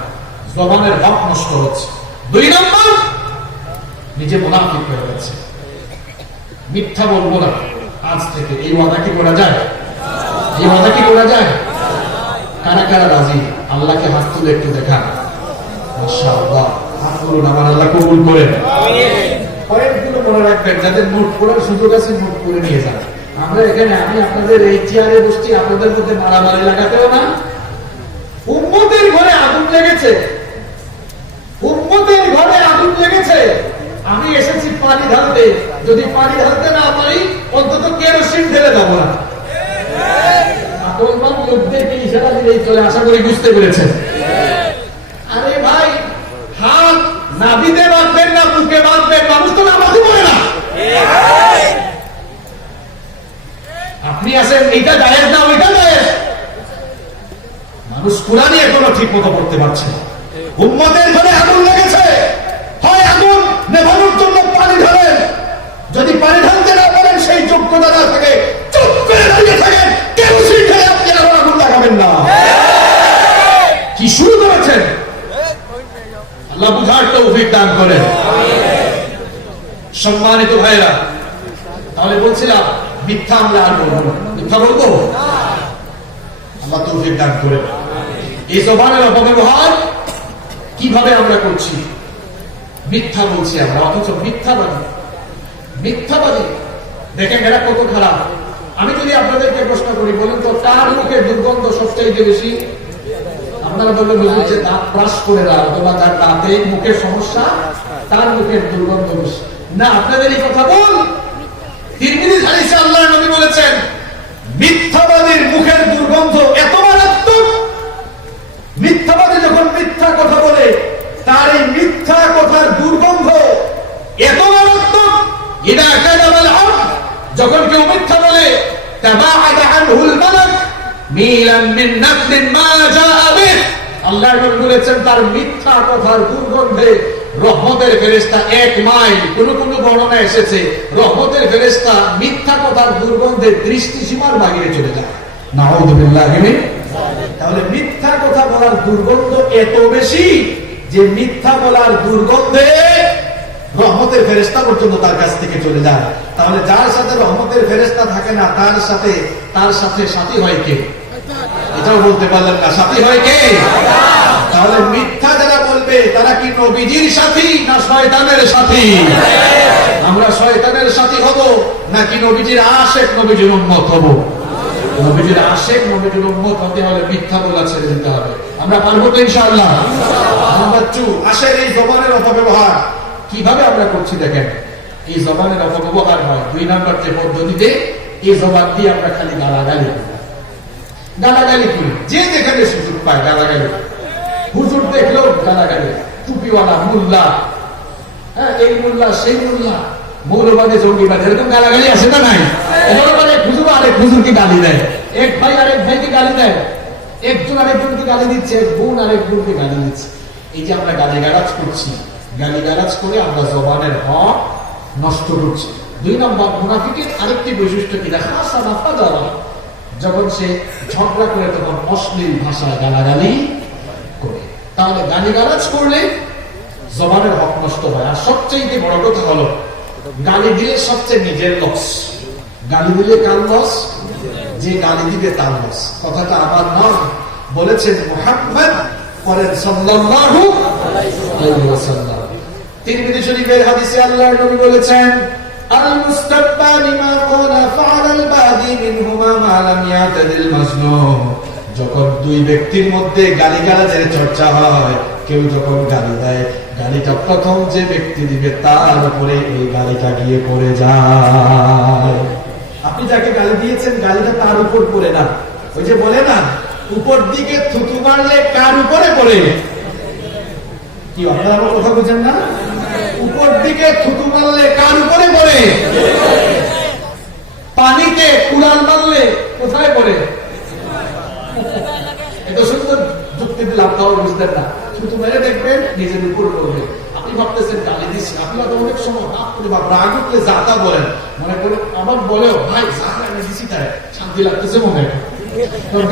জবানের হক নষ্ট হচ্ছে। 2 নম্বর, নিজে মুনাফিক হয়ে যাচ্ছে। মিথ্যা বলবো না আজ থেকে, এই ওয়াদা কি করা যায়? এই ওয়াদা কি করা যায়? কারা কারা রাজি? আল্লাহকে হাত তুলে একটু দেখান। মাশাআল্লাহ, হাত তুলুন, আমার আল্লাহ কবুল করেন। পয়েন্টগুলো মনে রাখবেন, যাদের নোট করার সুযোগ আছে নোট করে নিয়ে যান। আমরা এখানে, আমি আপনাদের এই চেয়ারে বসছি, আপনাদের মধ্যে মারামারি লাগাতেও না। উম্মতের ঘরে আগুন লেগেছে, উম্মতের ঘরে আগুন লেগেছে, আমি এসেছি পানি ঢালতে। যদি পানি ঢালতে না পারি, অন্তত কেরোসিন ঢেলে দেবো না। আকলমান লোকদেরকে ইশারা দিলেই চলে, আশা করি বুঝতে পেরেছেন। আরে ভাই, হাত নাভিতে বাঁধবেন না বুকে বাঁধবেন, মানুষ তো নামাজই পড়ে না। আপনি আছেন এটা জায়েজ না ওইটা জায়েজ, মানুষ কোরআনই এখনো ঠিক মতো পড়তে পারছে না। উম্মতের ঘরে আগুন লেগেছে, হয় আগুন নেভানোর জন্য পানি ঢালেন, যদি পানি ঢালতে না পারেন সেই যোগ্যতা না থাকে, চুপ করে দাঁড়িয়ে থাকেন, কেরোসিন ঢেলে আপনি আবার আগুন লাগাবেন না। কি শুরু করেছেন? আল্লাহ বুঝার তৌফিক দান করেন। সম্মানিত ভাইরা, তাহলে বলছিলাম মিথ্যা আমরা আর বলবো না। মিথ্যা বলবো? আল্লাহ তৌফিক দান করেন। এই জবানের অপব্যবহার কিভাবে আমরা করছি? মিথ্যা বলছি আমরা, অথচ মিথ্যাবাদী। মিথ্যাবাদী দেখেন এরা কত খারাপ। আমি যদি আপনাদেরকে প্রশ্ন করি, বলেন তো কার মুখে দুর্গন্ধ সবচেয়ে বেশি? আপনারা বলবেন হুজুর যে দাঁত ব্রাশ করে না, অথবা যার দাঁতে মুখের সমস্যা তার মুখের দুর্গন্ধ বেশি। না, আপনাদের এই কথা বল। তিরমিজি হাদিসে আল্লাহর নবী বলেছেন, মিথ্যাবাদীর মুখের দুর্গন্ধ এত মারাত্মক, মিথ্যাবাদী যখন মিথ্যা কথা বলে তার এই মিথ্যা কথার দুর্গন্ধ এত মারাত্মক। ইদা কাযাবাল আবদ, যখন কেউ মিথ্যা বলে, তাবাআদা আনহুল মালাক মিলান মিন নাফসিন মা জাআ বিহ, আল্লাহর নবী বলেছেন তার মিথ্যা কথার দুর্গন্ধে রহমতের ফেরেশতা 1 মাইল, কোন কোন বর্ণনা এসেছে রহমতের ফেরেশতা মিথ্যা কথার দুর্গন্ধে দৃষ্টিসীমার বাইরে চলে যায়। নাউযুবিল্লাহি মিন। তাহলে মিথ্যা কথা বলার দুর্গন্ধ এত বেশি যে মিথ্যা বলার দুর্গন্ধে রহমতের ফেরেশতা পর্যন্ত তার কাছ থেকে চলে যায়। তাহলে যার সাথে রহমতের ফেরেশতা থাকে না, তার সাথে সাথী হয় কে? এটাও বলতে পারলেন না, সাথী হয় কে? তাহলে মিথ্যা যারা বলবে তারা কি নবীজির সাথী না শয়তানের সাথী? আমরা শয়তানের সাথী হব নাকি নবীজির আশিক, নবীজির উম্মত হব? নবীজির আশিক, নবীজির উম্মত হতে হলে মিথ্যা বলা ছেড়ে দিতে হবে। আমরা পারবো তো ইনশাআল্লাহ। নাম্বার 2, আসের এই জবানের অপব্যবহার কিভাবে আমরা করছি দেখেন। এই জবানের অপব্যবহার হয়। 2 নম্বর যে পদ্ধতিতে, এই জবান দিয়ে আমরা খালি গালাগালি করি, গালাগালি করি, যে যেখানে সুযোগ পায় গালাগালি। হুজুর দেখলেও গালাগালি, টুপিওয়ালা, মোল্লা, হ্যাঁ এই মোল্লা সেই মোল্লা, মৌলবাদী জঙ্গিবাদী, এরকম গালাগালি আছে না নাই? এক হুজুর আরেক হুজুরকে গালি দেয়, এক ভাই আরেক ভাইকে গালি দেয়, একজন আরেকজনকে গালি দিচ্ছে, এক বোন আরেক বোনকে গালি দিচ্ছে। এই যে আমরা গালিগালাজ করছি, গালিগালাজ করে আমরা জবানের হক নষ্ট করছি। 2 নম্বর, মুনাফিকের আরেকটি বৈশিষ্ট্য কি দেখা, যখন সে ঝগড়া করে তখন অশ্লীল ভাষায় গালাগালি করে। তাহলে গালিগালাজ করলে জবানের হক নষ্ট হয়। আর সবচেয়ে বড় কথা হলো, গালি দিলে সবচেয়ে নিজের লস। গালি দিলে কার লস? যে গালি দিবে তার লস। কথাটা আমার নয়, বলেছেন মুহাম্মদ করেন সাল্লাল্লাহু আলাইহি ওয়াসাল্লাম। তিরমিজি শরীফের হাদিসে আল্লাহর নবী বলেছেন, আল মুস্তাব্বানি মা ক্বালা ফাআল বাদি মিনহুমা মা লাম ইয়াতাদিল মাজলুম। যখন 2 ব্যক্তির মধ্যে গালিগালাজের চর্চা হয়, কেউ যখন গালি দেয়, গালিটা প্রথম যে ব্যক্তি দিবে তার উপরে এই গালিটা গিয়ে পড়ে যায়। আপনি যাকে গালি দিয়েছেন, গালিটা তার উপর পড়ে না। ওই যে বলে না, উপর দিকে থুতু মারলে কার উপরে পড়ে? কি আপনারা আমার কথা বুঝেন না? উপর দিকে থুতু মারলে কার উপরে পড়ে? পানিতে কুড়াল মারলে কোথায় পড়ে? এত সুন্দর যুক্তি দিলাম, তাও বুঝতেন না। থুতু মেরে দেখবেন নিজের উপর পড়বে। আপনি ভাবতেছেন গালি দিচ্ছি, আপনি হয়তো অনেক সময় রাগ উঠলে যা তা বলেন, মনে করেন আমার বলেও ভাই যা দিচ্ছি তাই শান্তি লাগতেছে মনে।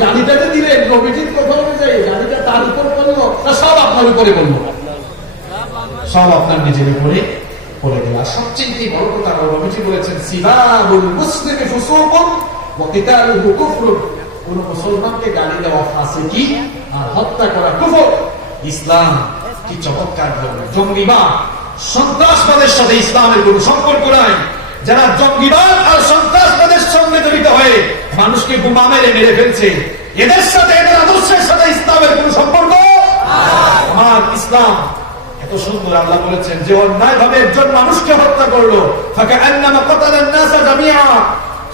গালিটাতে দিলেন নবীজির কথা অনুযায়ী, গালিটা তার উপর পড়লো না সব আপনার উপরে পড়লো? সব আপনার নিজের উপরে পড়ে গেল। আর সবচেয়ে বড় কথা নবীজি বলেছেন, সিবাবুল মুসলিমি ফুসুকুন ওয়া কিতালুহু কুফরুন। কোন মুসলমানকে গালি দেওয়া ফাসিকি আর হত্যা করা কুফর। ইসলাম কি চমৎকার ধর্ম! জঙ্গিবাদ, সন্ত্রাসবাদের সাথে ইসলামের কোন সম্পর্ক নাই। যারা জঙ্গিবাদ আর সন্ত্রাসবাদের সঙ্গে জড়িত হয়ে মানুষকে বোমা মেরে মেরে ফেলছে, এদের সাথে, এদের আদর্শের সাথে ইসলামের কোন সম্পর্ক। আমার ইসলাম এত সুন্দর। আল্লাহ বলেছেন, যে অন্যায় ভাবে একজন মানুষকে হত্যা করলো, ফাকান্নামা কাতালান নাসা জামিআ,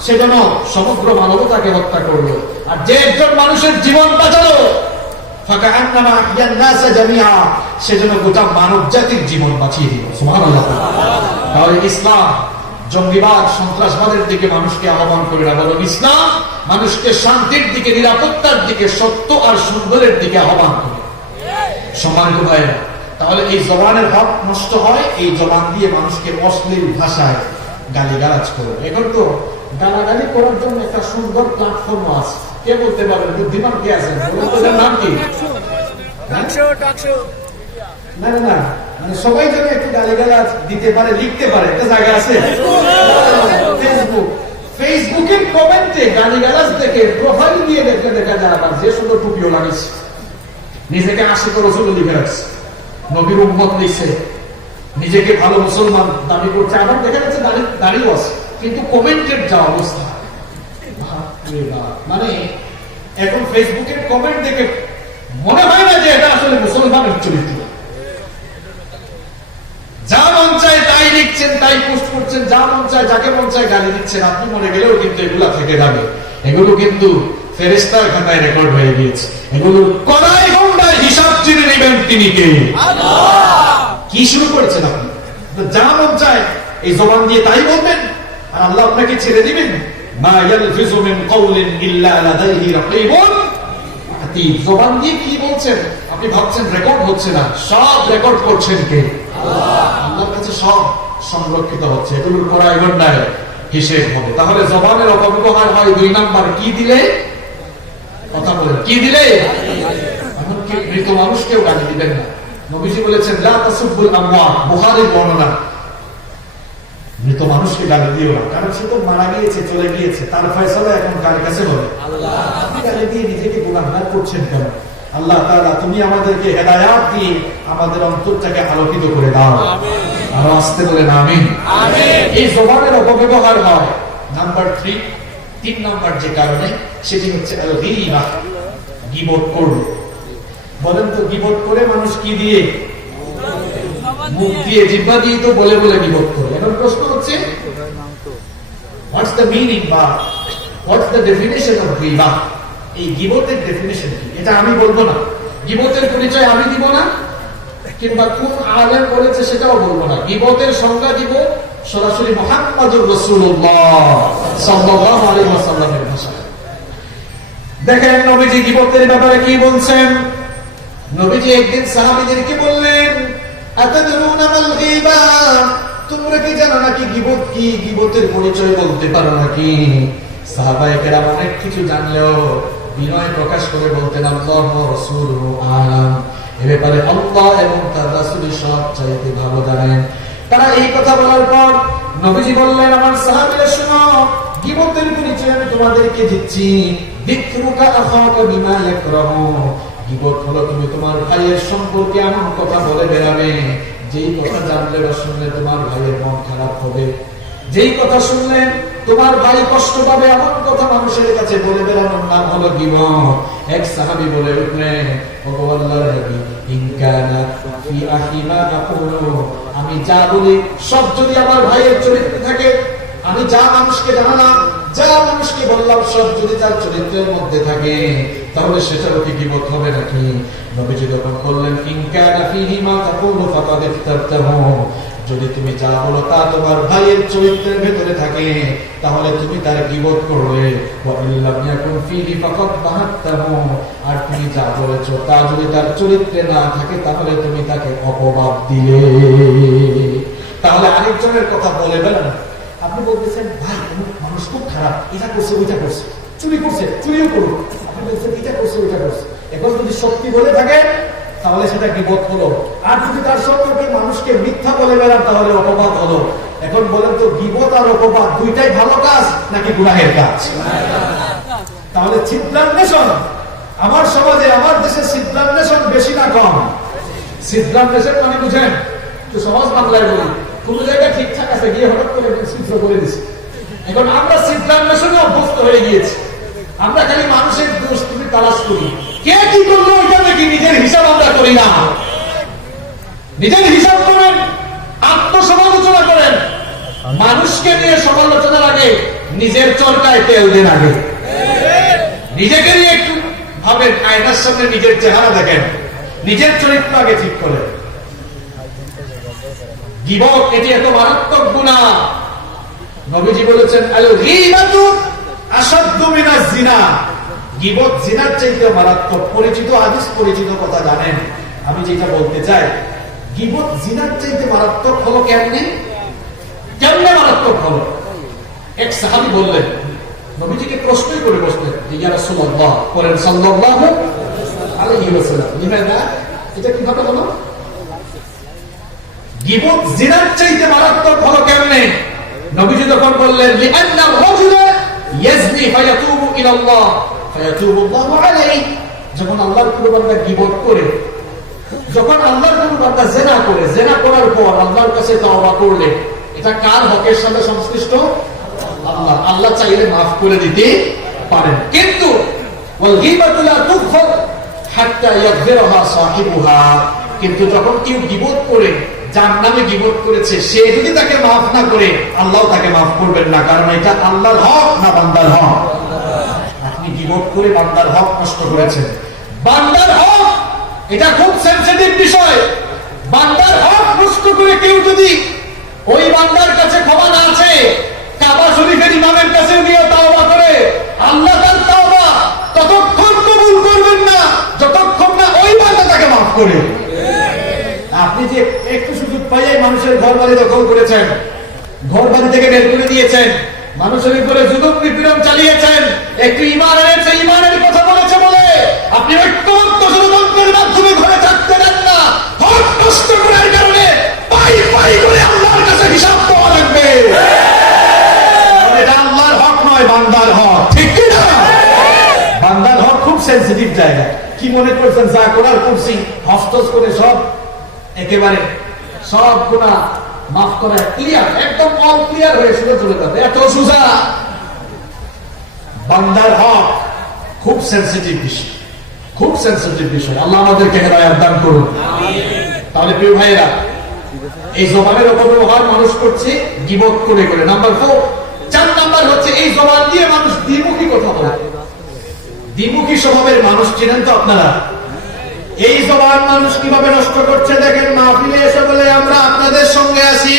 সে যেন সমগ্র মানবতাকে হত্যা করলো। আর যে একজন মানুষের জীবন বাঁচালো, ফাকান্নামা আহইয়ান নাসা জামিআ, সে যেন গোটা মানব জাতির জীবন বাঁচিয়ে দিল। সুবহানাল্লাহ। তাহলে ইসলাম জঙ্গিবাদ, সন্ত্রাসবাদের দিকে মানুষকে আহ্বান করে না, বরং ইসলাম মানুষকে শান্তির দিকে, নিরাপত্তার দিকে, সত্য আর সুন্দরের দিকে আহ্বান করে। সম্মানিত ভাইরা, তাহলে এই জবানের হক নষ্ট হয় এই জবান দিয়ে মানুষকে অশ্লীল ভাষায় গালিগালাজ করে। এখন তো গালাগালি করার জন্য একটা সুন্দর প্ল্যাটফর্ম আছে। কে বলতে পারবে? বুদ্ধিমান কে আছেন? নাম কি? না না না, মানে সবাই যেন একটু গালিগালাজ দিতে পারে, লিখতে পারে, একটা জায়গা আছে ফেসবুক। ফেসবুকের কমেন্টে গালিগালাজ দেখে প্রোফাইল দিয়ে দেখলে দেখা যায় আবার যে সুন্দর টুপিও লাগিয়েছে, নিজেকে আশিক রাসূল লিখে রাখছে, নবীর উম্মত লিখছে, নিজেকে ভালো মুসলমান দাবি করছে, আবার দেখা যাচ্ছে দাঁড়িয়েও আছে, কিন্তু কমেন্টের যা অবস্থা, মানে এখন ফেসবুকের কমেন্ট দেখে মনে হয় না যে এটা আসলে মুসলমানের চরিত্র। যা মন চায় তাই লিখছেন, তাই পোস্ট করছেন, যা মন চায় যাকে মন চায় গালি দিচ্ছেন। আপনি মরে গেলেও কিন্তু এগুলা থেকে যাবে, এগুলো কিন্তু ফেরেশতার খাতায় রেকর্ড হয়ে গিয়েছে। এগুলো কড়াই গন্ডার হিসাব চিনে নেবেন তিনি কে। কি শুরু করেছেন আপনি? যা মন চায় এই জবান দিয়ে তাই বলবেন, আর আল্লাহ আপনাকে ছেড়ে দিবেন। মা ইয়ালফিজু মিন কাওলিন ইল্লা লাদাইহি রাকীবুন আতীদ। জবান দিয়ে কি বলছেন আপনি ভাবছেন রেকর্ড হচ্ছে না, সব রেকর্ড করছেন কে? আল্লাহর কাছে সব সংরক্ষিত হচ্ছে, এগুলোর কড়াই গন্ডায় হিসেব হবে। তাহলে জবানের অপব্যবহার হয় 2 নাম্বার, কি দিলে? কথা বলেন, কি দিলে? এমনকি মৃত মানুষকেও গালি দিবেন না। নবীজি বলেছেন, লা তাসুব্বুল আমওয়াত, বুখারীর বর্ণনা। মৃত মানুষকে গালি দিও না, কারণ সে তো মারা গিয়েছে, চলে গিয়েছে, তার ফয়সালা এখন কার কাছে হবে? আল্লাহ। আপনি গালি দিয়ে নিজেকে গুনাহগার করছেন কেন? আল্লাহ তাআলা তুমি আমাদেরকে হেদায়েত দিয়ে আমাদের অন্তরটাকে আলোকিত করে দাও। আমিন। আর আস্তে বলেন আমিন। আমিন। এই জবানের অপব্যবহার হয় নাম্বার 3 নাম্বার যে কারণে, সেটি হচ্ছে আল গীবা, গীবত করবে। বলেন তো গীবত করে মানুষ কি দিয়ে? মুখ দিয়ে, জিহ্বা দিয়ে তো বলে বলে গীবত করে। এখন প্রশ্ন হচ্ছে হোয়াটস দ্য মিনিং বা হোয়াটস দ্য ডেফিনেশন অফ গীবত? এই গীবতের ডেফিনেশন কি এটা আমি বলবো না, গীবতের পরিচয় আমি দিব না, কিংবা কোন আলেম বলেছে সেটাও বলবো না। গীবতের সংজ্ঞা দিব সরাসরি মুহাম্মদুর রাসূলুল্লাহ সাল্লাল্লাহু আলাইহি ওয়াসাল্লামের ভাষায়। দেখেন নবীজি গীবতের ব্যাপারে কি বলছেন। নবীজি একদিন সাহাবীদেরকে বললেন, আতাদরুনা মাল গীবা, তোমরা কি জানো নাকি গীবত কি? গীবতের পরিচয় বলতে পারো নাকি? সাহাবায়ে কেরাম অনেক কিছু জানলেও বিনয় প্রকাশ করে বলতেন, আল্লাহ ওয়া রাসূলুহু আ'লাম, এ ব্যাপারে আল্লাহ এবং তার রাসূল সব চাইতে ভালো জানেন। তারা এই কথা বলার পর নবীজি বললেন, আমার সাহাবীরা শুনো, গীবতের পরিচয় আমি তোমাদেরকে দিচ্ছি। যিকরুকা আখাকা বিমা ইয়াকরাহু, গীবত হলো তুমি তোমার ভাইয়ের সম্পর্কে এমন কথা বলে বেড়াবে যেই কথা জানলে বা শুনলে তোমার ভাইয়ের মন খারাপ হবে, যেই কথা শুনলে তোমার ভাই কষ্ট পাবে, এমন কথা মানুষের কাছে বলে বেড়ানোর নাম হলো গীবত। এক সাহাবী বলে উঠলেন, ওগো আল্লাহর নবী, ইন কানা ফি আখি মা আকুলু, আমি যা বলি সব যদি আমার ভাইয়ের চরিত্রে থাকে, আমি যা মানুষকে জানালাম, যা মানুষকে বললাম, সব যদি তার চরিত্রের মধ্যে থাকে, তাহলে সেটারও কি গীবত হবে নাকি? নবীজি তখন বললেন, ইন কানা ফিহি মা তাকুলু ফাকাদ ইফতারতাহু, যদি তুমি যা বলো তা তোমার ভাইয়ের চরিত্রের ভেতরে থাকে, তাহলে তুমি তার গীবত করবে। ওয়া ইল্লাম ইয়াকুন ফিহি ফাকাদ বাহাত্তাহু, আর তুমি যা বলেছো তা যদি তার চরিত্রে না থাকে, তাহলে তুমি তাকে অপবাদ দিলে। তাহলে আরেকজনের কথা বলে বেড়ানো। আপনি বলতেছেন, ভাই মানুষ খুব খারাপ, এটা করছে ওইটা করছে, চুরি করছে চুরিও করুক, আপনি বলছেন এটা করছে ওইটা করছে। এখন যদি সত্যি বলে থাকে তাহলে সেটা গীবত হলো, আর যদি তার সম্পর্কে মানুষকে মিথ্যা বলে বেড়ান তাহলে অপবাদ হলো। এখন বলেন তো, গীবত আর অপবাদ দুইটাই ভালো কাজ নাকি গুনাহের কাজ? তাহলে ছিদ্রান্বেষণ আমার সমাজে, আমার দেশে ছিদ্রান্বেষণ বেশি না কম? ছিদ্রান্বেষণ মানে বুঝেন, তো সহজ বাংলায় বলি, কোন জায়গায় ঠিকঠাক আছে, গিয়ে হঠাৎ করে ছিদ্র করে দিচ্ছে। এখন আমরা ছিদ্রান্বেষণে অভ্যস্ত হয়ে গিয়েছি। আমরা খালি মানুষের দোষ তুমি তালাশ করি, কে কি করলো ওইটা নাকি নিজের হিসাব আমরা করি না। নিজের হিসাব করেন, আত্মসমালোচনা করেন। মানুষকে নিয়ে সমালোচনা লাগে, নিজের চরকায় তেল দেন আগে। নিজেকে নিয়ে একটু ভাবেন, আয়নার সামনে নিজের চেহারা দেখেন, নিজের চরিত্র আগে ঠিক করেন। গীবত এটি এত মারাত্মক গুনাহ। নবীজি বলেছেন, আল গীবাতু আশাদ্দু মিনাজ জিনা, গীবত জিনার চাইতে মারাত্মক। পরিচিত হাদিস, পরিচিত কথা জানেন। আমি যেটা বলতে চাই, গীবত জিনার চাইতে মারাত্মক হলো কেমনে? কেমনে মারাত্মক হলো? এক সাহাবী বললেন, নবীজিকে প্রশ্নই করে বসলেন, ইয়া রাসূলুল্লাহ, করেন সাল্লাল্লাহু আলাইহি ওয়াসাল্লাম, লিমাযা, এটা কিভাবে হলো? গীবত জিনার চাইতে মারাত্মক হলো কেমনে? নবীজি তখন বললেন, লিআন্না রাজুলা ইয়াজনি ফায়াতুবু ইলাল্লাহ ফায়াতুবু আল্লাহু আলাইহি, যখন আল্লাহর কোন বান্দা গীবত করে, যখন আল্লাহর কোন বান্দা জিনা করে, জিনা করার পর আল্লাহর কাছে তওবা করলে, এটা কার হকের সাথে সংশ্লিষ্ট? আল্লাহ। আল্লাহ চাইলে মাফ করে দিতে পারেন, কিন্তু ওয়াল গীবাতু লা তুগফার হাত্তা ইয়াগফিরহা সাহিবুহা, কিন্তু যখন কেউ গীবত করে, যার নামে গীবত করেছে, সে যদি তাকে মাফ না করে, আল্লাহ তাকে মাফ করবেন না। কারণ এটা আল্লাহর হক না বান্দার হক? আপনি গীবত করে বান্দার হক নষ্ট করেছেন। বান্দার হক এটা খুব সেনসিটিভ বিষয়। বান্দার হক নষ্ট করে কেউ যদি ওই বান্দার কাছে ক্ষমা না আছে, কাবা শরীফের ইমামের কাছে নিয়ে তাওবা করে, আল্লাহ তার তাওবা ততক্ষণ কবুল করবেন না যতক্ষণ না ওই বান্দা তাকে মাফ করে। আপনি যে একটু সুযোগ পাইয়াই মানুষের ঘর বাড়ি দখল করেছেন, ঘর বাড়ি থেকে বের করে দিয়েছেন, মানুষের উপরে জুলুম নিপীড়ন চালিয়েছেন, একটু ঈমান এনেছে, ঈমানের কথা বলেছে বলে আপনি ঐক্যবদ্ধ ষড়যন্ত্রের মাধ্যমে ঘরে থাকতে দেন না। হক নষ্ট করার কারণে পাই পাই করে আল্লাহর কাছে হিসাব দেওয়া লাগবে। এটা আল্লাহর হক নয়, বান্দার হক, ঠিক কি না? বান্দার হক খুব সেনসিটিভ জায়গা। কি মনে করছেন যা করার করছি, হস্তস করে সব একেবারে সব গুনাহ মাফ করা ক্লিয়ার, একদম অল ক্লিয়ার হয়ে শুরু চলে যাবে, এত সোজা? বান্দার হক খুব সেনসিটিভ বিষয়, খুব সেনসিটিভ বিষয়। আল্লাহ আমাদেরকে হেদায়েত দান করুন। তাহলে প্রিয় ভাইয়েরা, এই জবানের অপব্যবহার মানুষ করছে গীবত করে করে। নাম্বার 4, 4 নাম্বার হচ্ছে এই জবান দিয়ে মানুষ দ্বিমুখী কথা বলে। দ্বিমুখী স্বভাবের মানুষ চিনেন তো আপনারা? এই জবান মানুষ কিভাবে নষ্ট করছে দেখেন। মাহফিলে এসে বলে আমরা আপনাদের সঙ্গে আছি,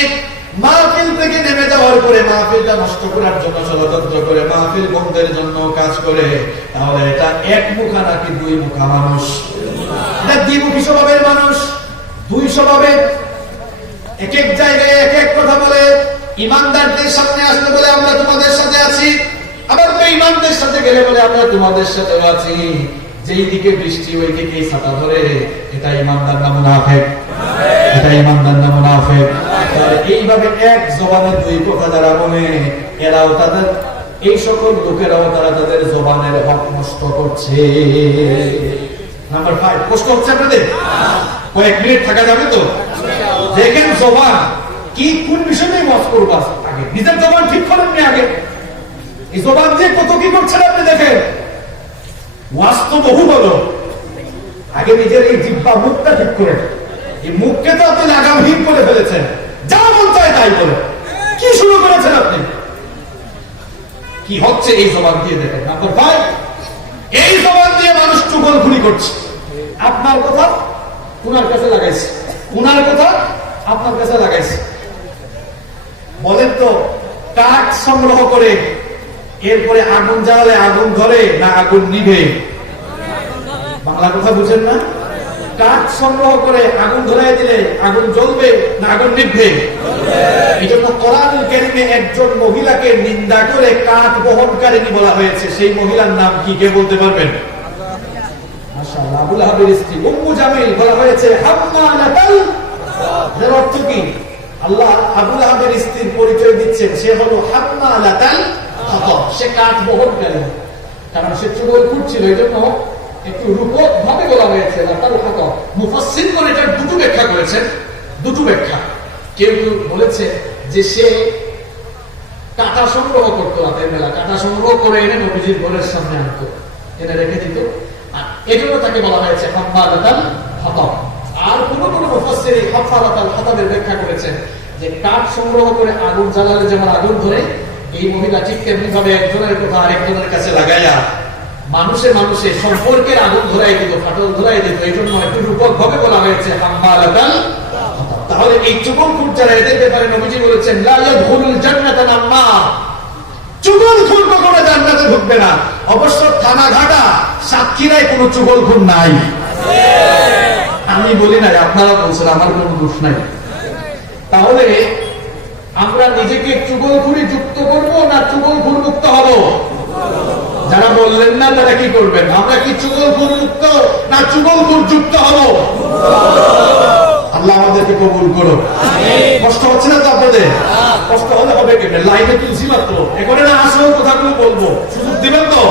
মাহফিল থেকে নেমে যাওয়ার পরে মাহফিলটা নষ্ট করার জন্য ষড়যন্ত্র করে, মাহফিল বন্ধের জন্য কাজ করে। তাহলে এটা এক মুখা নাকি দুই মুখা মানুষ? এটা দ্বিমুখী স্বভাবের মানুষ, দুই স্বভাবের। এক এক জায়গায় এক এক কথা বলে। ইমানদারদের সামনে আসলে বলে আমরা তোমাদের সাথে আছি, আবার বেঈমানদের সাথে গেলে বলে আমরা তোমাদের সাথে আছি। যেই দিকে বৃষ্টি ওই দিকেই ছাতা ধরে। এটা ইমানদার না মুনাফিক? এটা ইমানদার না মুনাফিক? এইভাবে এক জবানে দুই কথা যারা বলে, এরাও তাদের, এই সকল লোকেরাও তারা তাদের জবানের হক নষ্ট করছে। নাম্বার 5, কষ্ট হচ্ছে আপনাদের? কয়েক মিনিট থাকা যাবে তো? দেখেন জবান কি, কোন বিষয় নিয়ে ওয়াজ করব আগে নিজের জবান ঠিক করেন নি আগে। এই জবান দিয়ে কত কি করছেন আপনি দেখেন। ওয়াজ তো বহু বলো, আগে নিজের এই জিহ্বা মুখটা ঠিক করেন। এই মুখকে তো আপনি লাগামহীন করে ফেলেছেন, যা মন চায় তাই বলে। কি শুরু করেছেন আপনি? কি হচ্ছে এই জবান দিয়ে দেখেন। নাম্বার 5, এই জবান দিয়ে মানুষ চুগলখুরি করছে। আপনার কথা উনার কাছে লাগাইছে, উনার কথা আপনার কাছে লাগাইছে। বলেন তো, কাঠ সংগ্রহ করে এরপরে আগুন জ্বালালে আগুন ধরে না আগুন নিভে? বাংলা কথা বুঝেন না? কাঠ সংগ্রহ করে আগুন ধরাই দিলে আগুন জ্বলবে না আগুন নিভবে? এই জন্য কোরআনুল কারীমে একজন মহিলাকে নিন্দা করে কাঠ বহনকারিণী বলা হয়েছে। সেই মহিলার নাম কি, কে বলতে পারবেন? মাশাআল্লাহ, আবু লাহাবের স্ত্রী উম্মু জামিল বলা হয়েছে হাম্মালাতাল। এর অর্থ কি? আল্লাহ আবু লাহাবের স্ত্রীর পরিচয় দিচ্ছেন, সে হলো হাম্মালাতাল হাতাব, সে কাঠ বহনকারী। কারণ সে চুগলখোর ছিল, এই জন্য একটু রূপক ভাবে বলা হয়েছে লাতাল হাতাব। মুফাসসিরগণ এটার দুটো ব্যাখ্যা করেছেন, দুটো ব্যাখ্যা। কেউ কেউ বলেছে যে সে কাঁটা সংগ্রহ করতো, রাতের বেলা কাঁটা সংগ্রহ করে এনে নবীজির ঘরের সামনে আনতো, এনে রেখে দিত, এজন্য তাকে বলা হয়েছে হাম্মালাতাল হাতাব। আর কোন কোন মুফাসসির এই হাম্মালাতাল হাতাবের ব্যাখ্যা করেছেন যে কাঠ সংগ্রহ করে আগুন জ্বালালে যেমন আগুন ধরে, এই মহিলা ঠিক তেমনি ভাবে একজনের কথা আরেকজনের কাছে লাগাইয়া মানুষে মানুষে সম্পর্কের আগুন ধরাই দিত, ফাটল ধরাই দিত। এই জন্য একটু রূপক ভাবে বলা হয়েছে হাম্মালাতাল হাতাব। তাহলে এই চুগলখোর যারা, এদের ব্যাপারে নবীজি বলেছেন লা ইয়াদখুলুল জান্নাতা নাম্মা, চুগলখোর কখনো জান্নাতে ঢুকবে না। অবশ্য থানাঘাটা সাতক্ষীরায় কোনো চুগলখোর নাই, আমি বলি নাই, আপনারা বলছেন, আমার কোনো দোষ নাই। তাহলে আমরা নিজেকে চুগলখুরি যুক্ত করব না চুগলখুর মুক্ত হব? যারা বললেন না তারা কি করবেন? আমরা কি চুগলখুর মুক্ত না চুগলখুর যুক্ত হব? আল্লাহ আমাদেরকে কবুল করো। কষ্ট হচ্ছে না তো আপনাদের? কষ্ট হলে হবে কেন? লাইনে তুলছি মাত্র, এখানে না আসল কথাগুলো বলবো, সুযোগ দিবেন তো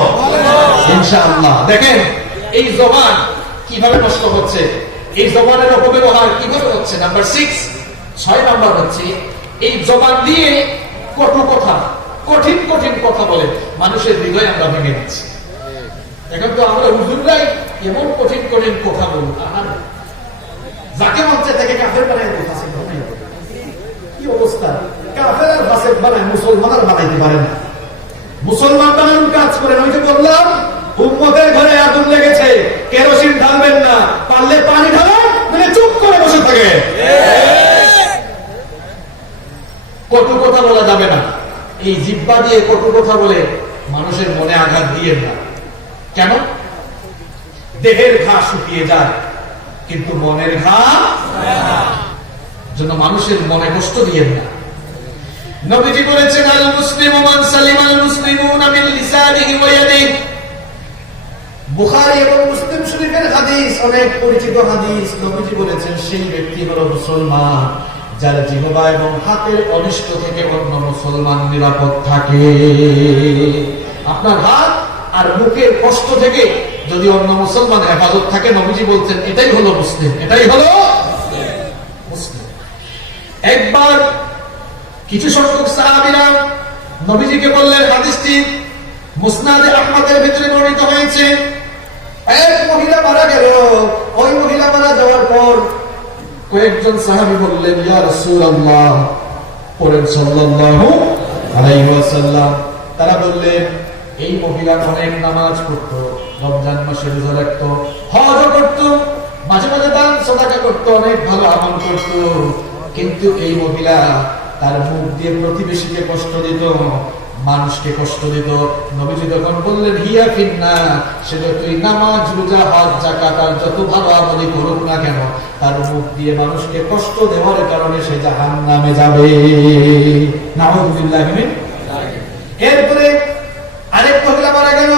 ইনশাআল্লাহ। দেখেন এই জবান কিভাবে নষ্ট হচ্ছে, এই জবানের অপব্যবহার কিভাবে হচ্ছে। নাম্বার 6 নাম্বার হচ্ছে এই জবান দিয়ে কটু কথা, কঠিন কঠিন কথা বলে মানুষের হৃদয় আমরা ভেঙে দিচ্ছি। এখন তো আমরা হুজুররাই এমন কঠিন কঠিন কথা বলি, যাকে মঞ্চে থেকে কাফের বানাই দিতে, কি অবস্থা! কাফের আর ফাসিক বানায়, মুসলমান আর বানাইতে পারে না। মুসলমান বানানোর কাজ করে। ওই যে বললাম, উম্মতের ঘরে আগুন লেগেছে, কেরোসিন ঢালবেন না, পারলে পানি ঢালেন, মানে চুপ করে বসে থাকে। কটু কথা বলা যাবে না। এই জিহ্বা দিয়ে কটু কথা বলে মানুষের মনে আঘাত দিয়েন না। কেন? দেহের ঘা শুকিয়ে যায় কিন্তু মনের ঘা জন্য মানুষের মনে কষ্ট দিয়েন না। নবীজি বলেছেন আল মুসলিমু মান সালিমাল মুসলিমুনা মিন লিসানিহি ওয়া ইয়াদিহি। বুখারী এবং মুসলিম শরীফের হাদিস, অনেক পরিচিত হাদিস। নবীজি বলেছেন সেই ব্যক্তি হলো মুসলমান যার জিহ্বা এবং হাতের অনিষ্ট থেকে অন্য মুসলমান নিরাপদ থাকে। আপনার হাত আর মুখের কষ্ট থেকে যদি অন্য মুসলমান হেফাজত থাকে, নবীজি বলছেন এটাই হলো মুসলিম, এটাই হলো মুসলিম। একবার কিছু সংখ্যক সাহাবীরা নবীজিকে বললেন, হাদিসটি মুসনাদে আহমদের ভিতরে বর্ণিত হয়েছে, এক মহিলা মারা গেল। ওই মহিলা মারা যাওয়ার পর কয়েকজন সাহাবী বললেন, ইয়া রাসূলুল্লাহ, পড়েন সাল্লাল্লাহু আলাইহি ওয়াসাল্লাম। তারা বললেন, এই মহিলা অনেক নামাজ পড়তো, রমজান মাসে রোজা রাখতো, হজ করতো, মাঝে মাঝে দান সদাকা করতো, অনেক ভালো আমল করতো, কিন্তু এই মহিলা তার মুখ দিয়ে প্রতিবেশীকে কষ্ট দিত, মানুষকে কষ্ট দিত। নবীজি যখন বললেন হিয়া ফিন্নার, সেটা তুই নামাজ রোজা হজ যাকাত আর যত ভালো আমলই করুক না কেন, তার মুখ দিয়ে মানুষকে কষ্ট দেওয়ার কারণে সে জাহান্নামে যাবে। নাউযুবিল্লাহি মিন। এরপরে আরেক মহিলা মারা গেল।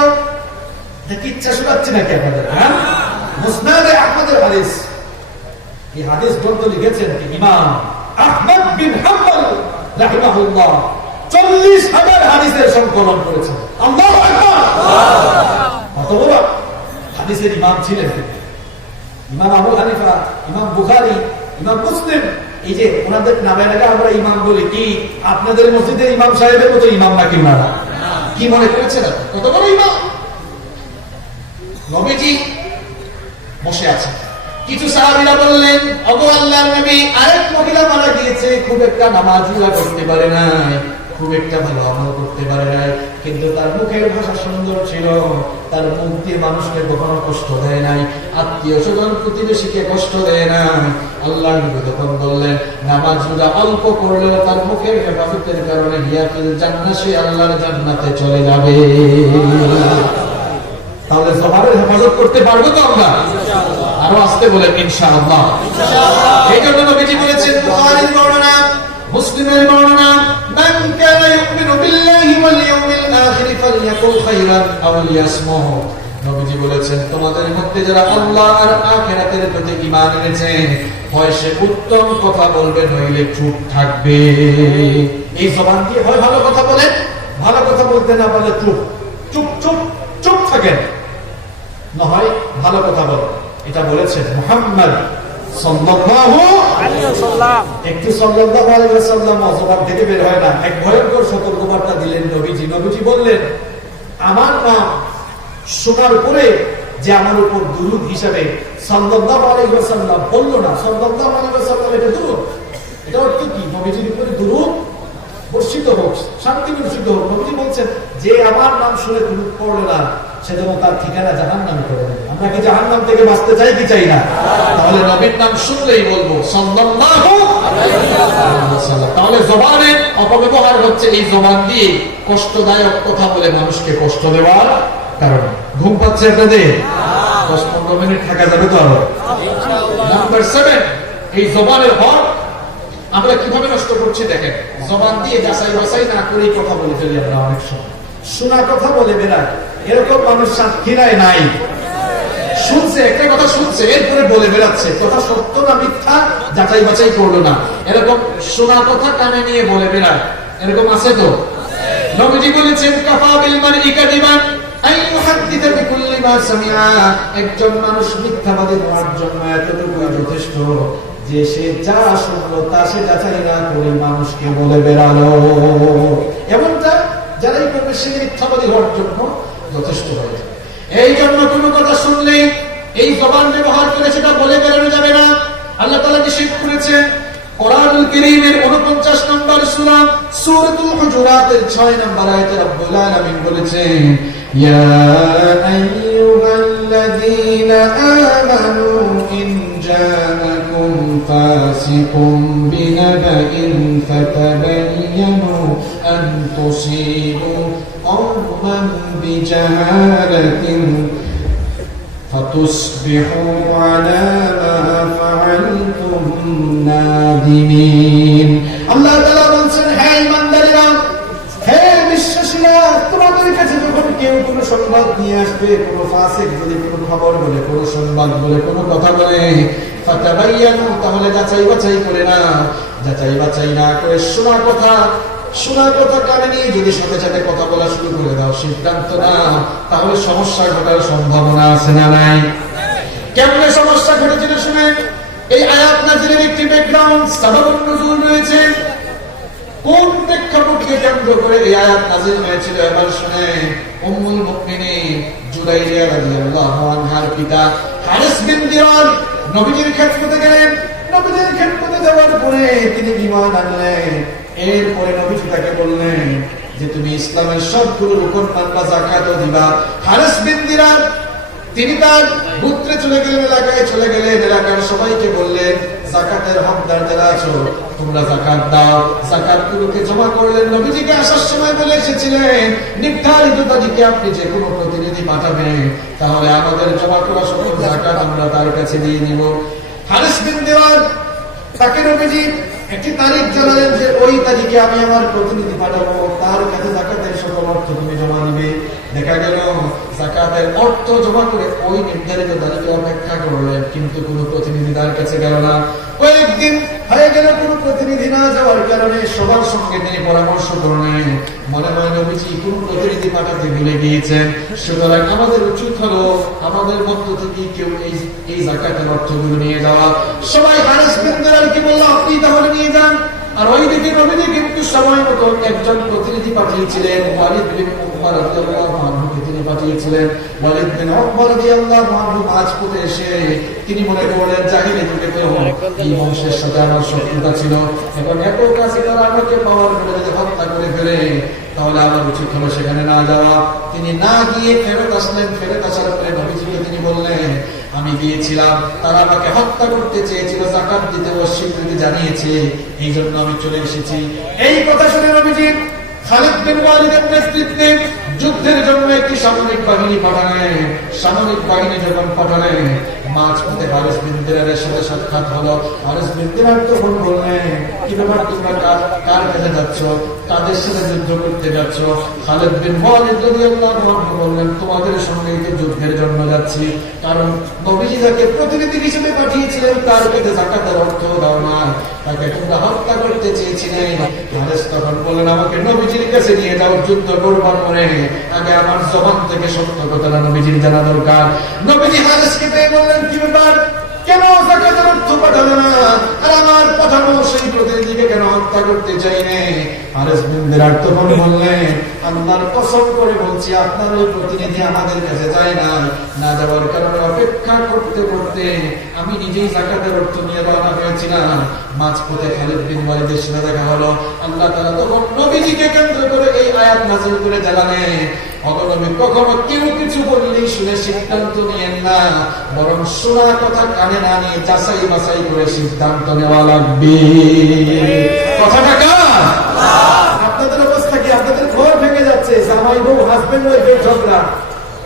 কিচ্ছা শোনাচ্ছি নাকি আপনাদের? হ্যাঁ, মুসনাদে আহমদের হাদিস। এই হাদিস গ্রন্থ লিখেছেন ইমাম আহমদ বিন হাম্বল রাহিমাহুল্লাহ। 40,000 হাদিসের সংকলন করেছেন। আল্লাহু আকবার। কত বড় হাদিসের ইমাম ছিলেন তিনি। ইমাম আবু হানিফা, ইমাম বুখারী, ইমাম মুসলিম, এই যে ওনাদের নামে আগে আমরা ইমাম বলি, কি আপনাদের মসজিদের ইমাম সাহেবের মতো ইমাম নাকি ওনারা? কি মনে করেছেন কত বড় ইমাম? নবীজি বসে আছেন, কিছু সাহাবীরা বললেন, ওগো আল্লাহর নবী, আরেক মহিলা মারা গিয়েছে, খুব একটা নামাজ রোজা করতে পারে নাই, খুব একটা ভালো আমল করতে পারে নাই, কিন্তু তার মুখের ভাষা সুন্দর ছিল, তার মুখ দিয়ে মানুষকে কখনো কষ্ট দেয় নাই, আত্মীয় স্বজন প্রতিবেশীকে কষ্ট দেয় নাই। আল্লাহর নবী তখন বললেন, নামাজ রোজা অল্প করলেও তার মুখের হেফাজতের কারণে হিয়াফিল জান্নাহ, সে আল্লাহর জান্নাতে চলে যাবে। তাহলে জবানের হেফাজত করতে পারবো তো আমরা? আরো আসতে বলে ইনশাআল্লাহ। এই জন্য নবীজি বলেছেন, বুখারীর বর্ণনা, মুসলিমের বর্ণনা, মান কানা ইউমিনু বিল্লাহি ওয়াল ইয়াউমিল আখির ফালইয়াকুল খায়রান আও লিয়াসমুহ। নবীজি বলেছেন, তোমাদের মধ্যে যারা আল্লাহ আর আখিরাতের প্রতি ঈমান এনেছে, হয় সে উত্তম কথা বলবে, নইলে চুপ থাকবে। এই জবান দিয়ে হয় ভালো কথা বলে, ভালো কথা বলতে না বলে চুপ চুপ চুপ চুপ থাকেন, না হয় ভালো কথা বলে। এটা বলেছেন মুহাম্মদ সাল্লাল্লাহু আলাইহি ওয়াসাল্লাম। একটু সাল্লাল্লাহু আলাইহি ওয়াসাল্লাম জবান থেকে বের হয় না, এক ভয়ঙ্কর সতর্কবার্তা দিলেন নবীজি। নবীজি বললেন, আমার নাম শোনার পরে যে আমার উপর দুরূদ হিসাবে সাল্লাল্লাহু আলাইহি ওয়াসাল্লাম বলল না, সাল্লাল্লাহু আলাইহি ওয়াসাল্লাম, এটা দুরূদ। এটা অর্থ কি? নবীজির উপরে দুরূদ বর্ষিত হোক, শান্তি বর্ষিত হোক। নবীজি বলছেন, যে আমার নাম শুনে দুরূদ পড়লো না, সে যেন তার ঠিকানা জাহান্নামে করে দেবে। আমরা কি জাহান্নাম থেকে বাঁচতে চাই কি চাই না? তাহলে নবীর নাম শুনলেই বলবো সাল্লাল্লাহু আলাইহি ওয়াসাল্লাম। তাহলে জবানের অপব্যবহার হচ্ছে এই জবান দিয়ে কষ্টদায়ক কথা বলে মানুষকে কষ্ট দেওয়ার কারণে। ঘুম পাচ্ছে আপনাদের? 10-15 মিনিট থাকা যাবে তো? নাম্বার 7, এই জবানের হক আমরা কিভাবে নষ্ট করছি দেখেন। জবান দিয়ে যাচাই বাছাই না করে কথা বলে ফেলি আমরা অনেক সময়। শোনা কথা বলে বেড়ায়, এরকম মানুষ সাতক্ষীরায় নাই। শুনছে, একটা কথা শুনছে, এরপরে বলে বেড়াচ্ছে, কথা সত্য না মিথ্যা যাচাই বাছাই করলো না, এরকম শোনা কথা কানে নিয়ে বলে বেড়ায়, এরকম আছে তো? নবীজি বলেছেন, কাফা বিল মারই কাযিবান আন ইউহাদ্দিসা বিকুল্লি মা সামিআ। একজন মানুষ মিথ্যাবাদী হওয়ার জন্য এতটুকু যথেষ্ট যে সে যা শুনলো তা সে যাচাই না করে মানুষকে বলে বেড়ালো। এমনটা যারাই করবে সে মিথ্যাবাদী হওয়ার জন্য যথেষ্ট হয়ে যাবে। এই জন্য কোনো কথা শুনলে এই জবান ব্যবহার করে সেটা বলে বেড়ানো যাবে না। আল্লাহ তাআলা নিষেধ করেছেন কোরআনুল কারীমের 49 নম্বর সূরা সূরাতুল হুজুরাতের 6 নম্বর আয়াতে রব্বুল আলামিন বলেছেন, ইয়া আইয়ুহাল্লাযীনা আমানু ইন জাআকুম ফাসিকুম বিনাবাইন ফাতাবায়ানু আন তুসিবু কওমান বিজাহালাতিন فتصبحوا على ما فعلتم نادمين। আল্লাহ তাআলা বলেন, হে ঈমানদারেরা, হে বিশ্বাসীরা, তোমাদের কাছে যখন কেউ কোনো সংবাদ নিয়ে আসবে, কোনো ফাসিক যদি কোনো খবর বলে, কোনো সংবাদ বলে, কোনো কথা বলে, ফাতাবায়ানু, তাহলে যাচাই বাছাই করে না। যাচাই বাছাই না করে শোনা কথা কানে নিয়ে যদি সাথে সাথে কথা বলা শুরু করে দাও, সিদ্ধান্ত না, তাহলে সমস্যা ঘটার সম্ভাবনা আছে না নাই? কেমনে সমস্যা ঘটেছিল শুনেন। এই আয়াত নাযিলের একটি ব্যাকগ্রাউন্ড, সাবাবুন নুজুল রয়েছে। কোন প্রেক্ষাপটকে কেন্দ্র করে এই আয়াত নাযিল হয়েছিল এবার শুনেন। উম্মুল মুমিনিন জুরাইরিয়া রাদিয়াল্লাহু আনহার পিতা হারিস বিন দিরার নবীজির খেদমতে গেলেন। নবীজির খেদমতে যাওয়ার পরে তিনি ঈমান আনলেন। এরপরে নবীজি তাকে বললেন যে তুমি ইসলামের সবগুলো রুকন মানবা, যাকাতও দিবা। হারিস বিন দিরার তিনি তার গোত্রে চলে গেলেন, এলাকায় চলে গেলেন, এলাকার সবাইকে বললেন যাকাতের হকদার যারা আছো তোমরা যাকাত দাও। যাকাতগুলোকে জমা করলেন। নবীজিকে আসার সময় বলে এসেছিলেন নির্ধারিত তারিখে আপনি যে কোনো প্রতিনিধি পাঠাবেন, তাহলে আমাদের জমা করা সকল যাকাত আমরা তার কাছে দিয়ে দিব। হারিস বিন দিরার তাকে নবীজি একটি তারিখ জানালেন যে ওই তারিখে আমি আমার প্রতিনিধি পাঠাবো, তার কাছে যাকাতের সকল অর্থ তুমি জমা দিবে। দেখা গেল যাকাতের অর্থ জমা করে ওই নির্ধারিত তারিখে অপেক্ষা করলেন, কিন্তু কোনো প্রতিনিধি তার কাছে গেল না। কয়েকদিন হয়ে গেল, কোনো প্রতিনিধি না যাওয়ার কারণে সবার সঙ্গে তিনি পরামর্শ করলেন, মনে হয় নবীজি কোন প্রতিনিধি পাঠাতে ভুলে গিয়েছেন। সুতরাং আমাদের উচিত হলো আমাদের মধ্য থেকে কেউ এই যাকাতের অর্থগুলো নিয়ে যাওয়া। সবাই হারিস বিন দিরারকে বলল আপনি তাহলে নিয়ে যান। আর ওই দিকে নবীজি কিন্তু সময় মতো একজন প্রতিনিধি পাঠিয়েছিলেন, ওয়ালিদ বিন উকবা রাদিয়াল্লাহু আনহুকে তিনি পাঠিয়েছিলেন। ওয়ালিদ বিন উকবা রাদিয়াল্লাহু আনহু মাঝপথে এসে তিনি মনে করলেন জাহিলি যুগে তো এই বংশের সাথে আমার শত্রুতা ছিল, এখন এত কাছে তারা আমাকে পাওয়ার পরে যদি হত্যা করে ফেলে তাহলে আমার উচিত হলো সেখানে না যাওয়া। তিনি না গিয়ে ফেরত আসলেন। ফেরত আসার পরে নবীজিকে তিনি বললেন আমি গিয়েছিলাম, তারা আমাকে হত্যা করতে চেয়েছিল, যাকাত দিতে অস্বীকৃতি জানিয়েছে, এই জন্য আমি চলে এসেছি। এই কথা শুনে নবীজি খালিদ বিন ওয়ালিদের নেতৃত্বে যুদ্ধের জন্য একটি সামরিক বাহিনী পাঠালেন। সামরিক বাহিনী যখন পাঠালেন, মাঝপথে হারিস বিন দিরারের সাথে সাক্ষাৎ হলো। হারিস বিন দিরার তখন বললেন কি ব্যাপার, তোমরা কার কাছে যাচ্ছ, কাদের সাথে যুদ্ধ করতে যাচ্ছ? খালিদ বিন ওয়ালিদ রাদিয়াল্লাহু আনহু বললেন তোমাদের সঙ্গে যুদ্ধের জন্য যাচ্ছি, কারণ নবীজি যাকে প্রতিনিধি হিসেবে পাঠিয়েছিলেন তার কাছে যাকাতের অর্থ দাও না, তাকে তোমরা হত্যা করতে চেয়েছিলেন। হারিস তখন বললেন আমাকে নবীজির কাছে নিয়ে যাও, যুদ্ধ করবার পরে আগে আমার জবান থেকে সত্য কথাটা নবীজির জানা দরকার। নবীজি হারিসকে পেয়ে বললেন কি ব্যাপার, কেন যাকাতের অর্থ পাঠালে না, আর আমার পাঠানো সেই প্রতিনিধিকে কেন হত্যা করতে চাইলে? হারিস বিন দিরার তখন বললেন আল্লাহর কসম করে বলছি আপনার ওই প্রতিনিধি আমাদের কাছে যায় না যাওয়ার কারণে অপেক্ষা করতে করতে আমি নিজেই যাকাতের অর্থ নিয়ে রওনা হয়েছিলাম। মাঝপথে খালিদ বিন ওয়ালিদের সাথে দেখা হলো। আল্লাহ তাআলা তখন নবীজিকে কেন্দ্র করে এই আয়াত নাযিল করে জানালেন অগনবী কখনো কেউ কিছু বললেই শুনে সিদ্ধান্ত নিয়েন না, বরং শোনা কথা কানে না নিয়ে যাচাই বাছাই করে সিদ্ধান্ত নেওয়া লাগবে। কথাটা কার? আপনাদের অবস্থা কি? আপনাদের ঘর ভেঙে যাচ্ছে, জামাই বউ হাজবেন্ড ওয়াইফের ঝগড়া,